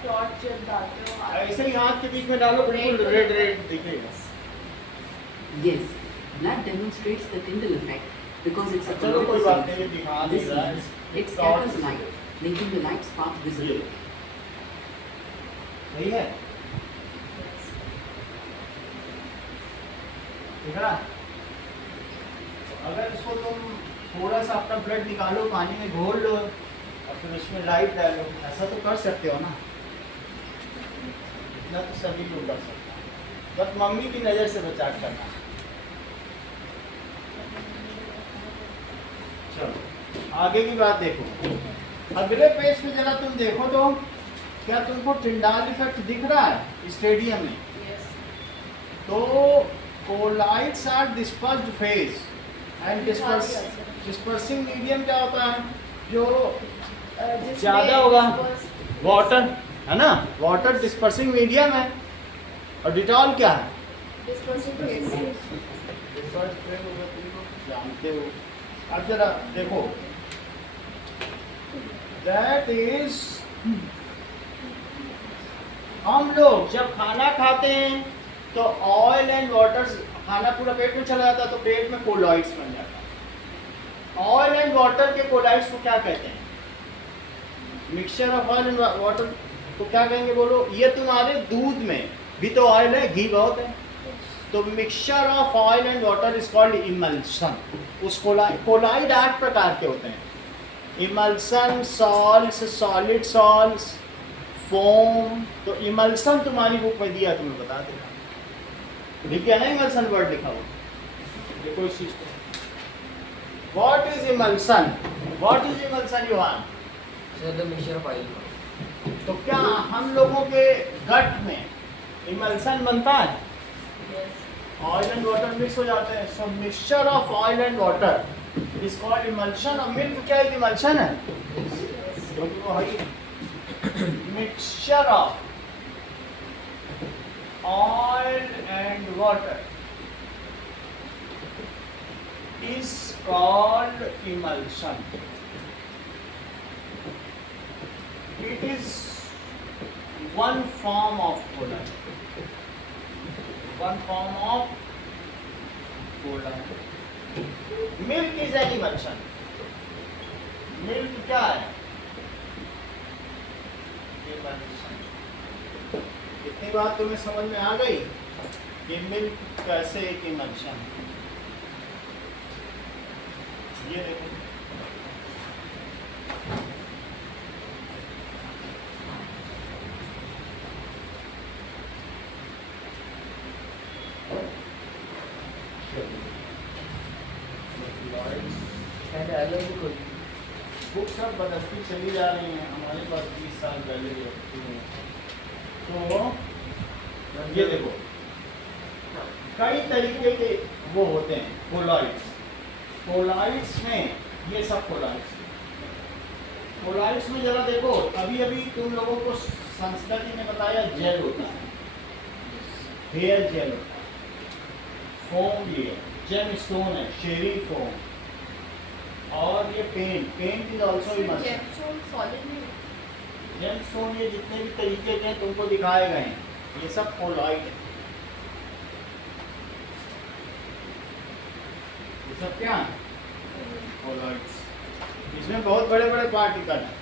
Torch जब डालते हो ऐसे ही हाथ के बीच में डालो, बिल्कुल रेड रेड दिखेगा। Yes, blood demonstrates the Tyndall effect because it's a चलो कोई बात नहीं, ये colloidal दिखा This नहीं रहा है। means it scatters light, making the light's path visible. सही है, ठीक है। अगर इसको तुम थोड़ा सा अपना ब्लड निकालो, पानी में घोल लो और फिर उसमें लाइट डालो, ऐसा तो कर सकते हो ना? इतना तो सभी लोग कर सकते हैं, बस मम्मी की नज़र से बचा के करना। चलो आगे की बात देखो, अगले पेज पे जरा तुम देखो तो क्या तुमको टिंडाल इफेक्ट दिख रहा है स्टेडियम में? तो colloids are dispersed phase and dispersing medium क्या होता है? जो ज़्यादा होगा वाटर, है ना? वाटर डिस्पर्सिंग मीडियम है, और डिटॉल क्या है? जानते हो। अब जरा देखो, दैट इज, हम लोग जब खाना खाते हैं तो ऑयल एंड वाटर, खाना पूरा पेट में चला जाता है तो पेट में कोलॉइड्स बन जाता है। ऑयल एंड वाटर के कोलॉइड्स को क्या कहते हैं? Mixture of oil and water को क्या कहेंगे बोलो? ये तुम्हारे दूध में भी तो ऑयल है, घी बहुत है, तो mixture of oil and water is called emulsion. उस कोलाइड 8 प्रकार के होते हैं, emulsion, salts, solid salts, foam. तो इमल्सन तुम्हारी बुक में दिया, तुम्हें बता देना, लिख गया ना इमल्सन वर्ड लिखा हुआ, देखो इस चीज को। What is emulsion? What is emulsion योहान? So the mixture of oil. तो क्या हम लोगों के गट में इमल्सन बनता है? ऑयल एंड वाटर मिक्स हो जाते हैं, so mixture of oil and water is called emulsion. और मिल्क क्या है? इमल्शन है, क्योंकि वो है mixture of oil and water is called emulsion. It is one form of colloid. One form of colloid. Milk is an emulsion. Milk क्या है? Emulsion. इतनी बात तुम्हें समझ में आ गई कि मिल्क कैसे एक emulsion है? ये देखो, पहले भी खोली। बुक सब बदस्ती चली जा रही हैं, हमारे पास 20 साल पहले की रखी हैं। तो ये देखो कई तरीके के वो होते हैं कोलॉइड्स। कोलॉइड्स में ये सब कोलॉइड्स में जरा देखो, अभी अभी तुम लोगों को संस्था जी ने बताया जेल होता है, हेयर जेल होता है, फोम भी है, जेम स्टोन है, शेविंग फोम, और ये paint is also gemstone solid में जेमस्टोन। ये जितने भी तरीके के हैं तुमको दिखाए गए हैं, ये सब कोलॉइड है। ये सब क्या है? कोलॉइड्स। इसमें बहुत बड़े बड़े पार्टिकल हैं,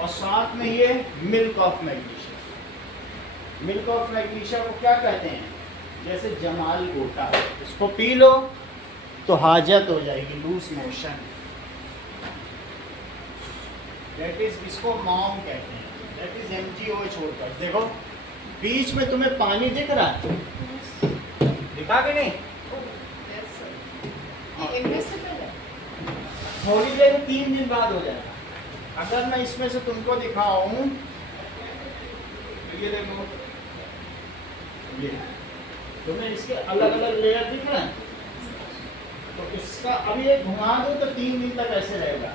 और साथ में ये milk of magnesia. Milk of magnesia को क्या कहते हैं? जैसे जमाल गोटा, इसको पी लो तो हाजत हो जाएगी, लूज मोशन। दैट इज, इसको मॉम कहते हैं, दैट इज MgO छोड़कर। देखो बीच में तुम्हें पानी दिख रहा है, दिखा के नहीं? यस सर, ये इनविजिबल है। थोड़ी देर 3 दिन बाद हो जाएगा। अगर मैं इसमें से तुमको दिखाऊं, ये देखो, ये तुम्हें इसके अलग अलग लेयर दिख रहे हैं, तो इसका अभी एक घुमा दो तो 3 दिन तक ऐसे रहेगा।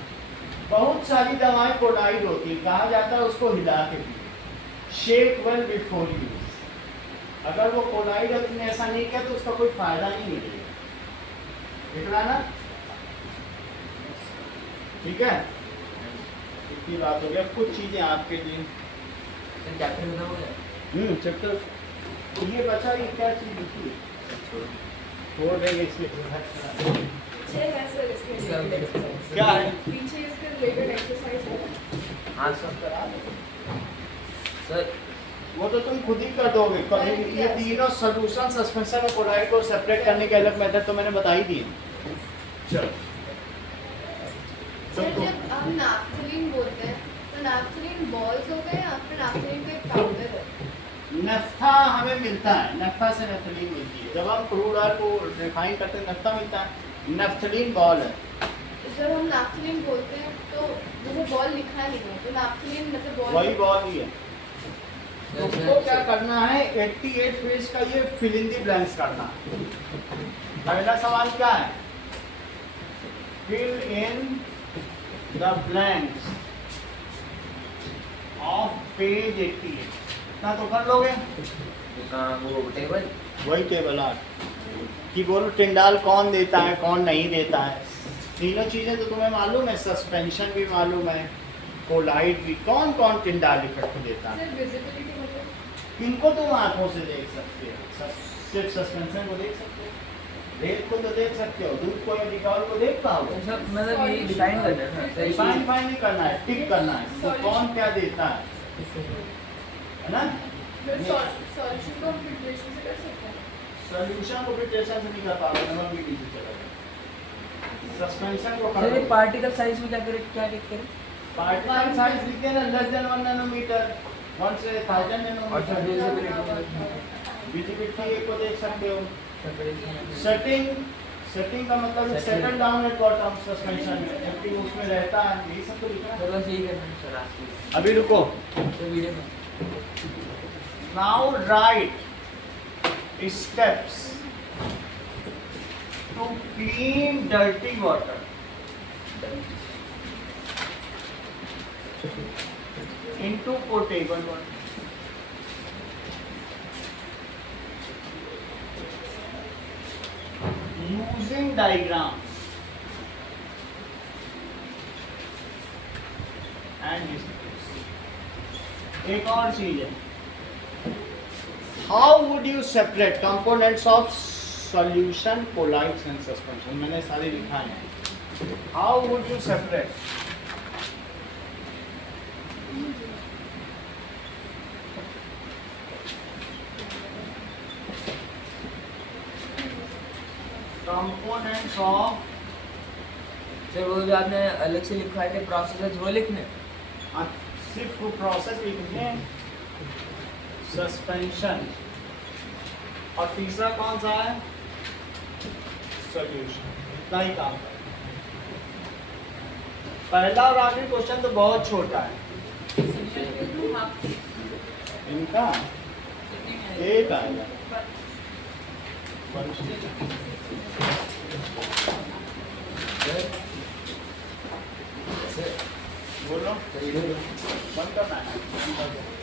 बहुत सारी दवाएं कोलॉइड होती है, कहा जाता है उसको हिला के पिए, शेक वेल बिफोर यूज। अगर वो कोलॉइड है तुमने ऐसा नहीं किया तो उसका कोई फायदा नहीं मिलेगा, दिख रहा ना? ठीक है, इतनी बात हो गई। अब कुछ चीजें आपके लिए चैप्टर खत्म हो गया। चैप्टर ये बचा, ये क्या चीज लिखी छोड़ देंगे इसलिए। क्या है? पीछे इसके रिलेटेड एक्सरसाइज है। हाँ सर करा दो। सर वो तो तुम खुद ही कर दोगे। ये तीनों सॉल्यूशन सस्पेंशन और कोलॉइड को सेपरेट करने के अलग मेथड तो मैंने बता ही दिए। चलो सर जब हम नाफ्थलीन बोलते हैं तो नाफ्थलीन बॉल्स हो गए या फिर नाफ्थलीन का एक पाउडर है? नफ्था हमें मिलता है, नफ्था से नफ्थलीन मिलती है। जब हम क्रूड ऑयल को रिफाइन करते हैं नफ्था मिलता है, नफ्थलीन बॉल है। तो जब हम नाफ्थलीन बोलते हैं तो जैसे बॉल लिखा नहीं है तो नाफ्थलीन मतलब बॉल वही बॉल ही है। तुमको क्या करना है, 88 पेज का ये फिल इन द ब्लैंक्स करना है। पहला सवाल क्या है? Fill in the blanks of page 88। इतना तो कर लोगे? वो टेबल वही टेबल आर्ट कि बोलो टिंडाल कौन देता है कौन नहीं देता है। तीनों चीज़ें तो तुम्हें मालूम है, सस्पेंशन भी मालूम है, कोलॉइड भी। कौन कौन टिंडाल इफेक्ट देता है? सर विजिबिलिटी मतलब इनको तुम आंखों से देख सकते हो, सिर्फ सस्पेंशन को देख सकते हो, रेत को तो देख सकते हो, दूध को या डिकॉल को देख पाओगे। सर मतलब ये डिफाइन करना है ना। डिफाइन नहीं करना है, टिक करना है तो कौन क्या देता है ना। सॉल्यूशन को हम फिल्ट्रेशन से कर सकते हैं। सोल्यूशन को फिल्ट्रेशन से नहीं कर पाओगे, नंबर भी नीचे चला जाएगा। सस्पेंशन को कर सर ये दो। पार्टिकल साइज में क्या करें, क्या टिक करें? पार्टिकल साइज लिखे ना, लेस देन 1 नैनोमीटर, 1 से 1000 और सर नैनोमीटर। विजिबिलिटी विजिबिलिटी को देख सकते हो। सेटिंग सेटिंग का मतलब Setting. Settle down at bottom suspension में, जबकि उसमें रहता है, यही सब तो लिखा है। सर बस यही करना है सर आज की अभी रुको। तो वीडियो में now write steps to clean dirty water into potable water. Using diagrams and distributes. एक और चीज है, how would you separate components of solution, colloids and suspension? मैंने सारे लिखा है। How would you separate? Components of, sir वो जो आपने अलग से लिखवाए थे प्रोसेस वो लिखने। सिर्फ प्रोसेस लिखने, सस्पेंशन, और तीसरा कौन सा है? सॉल्यूशन। इतना ही काम है। पहला और आखिरी क्वेश्चन तो बहुत छोटा है इनका, एक आएगा बोलो बंद करना है।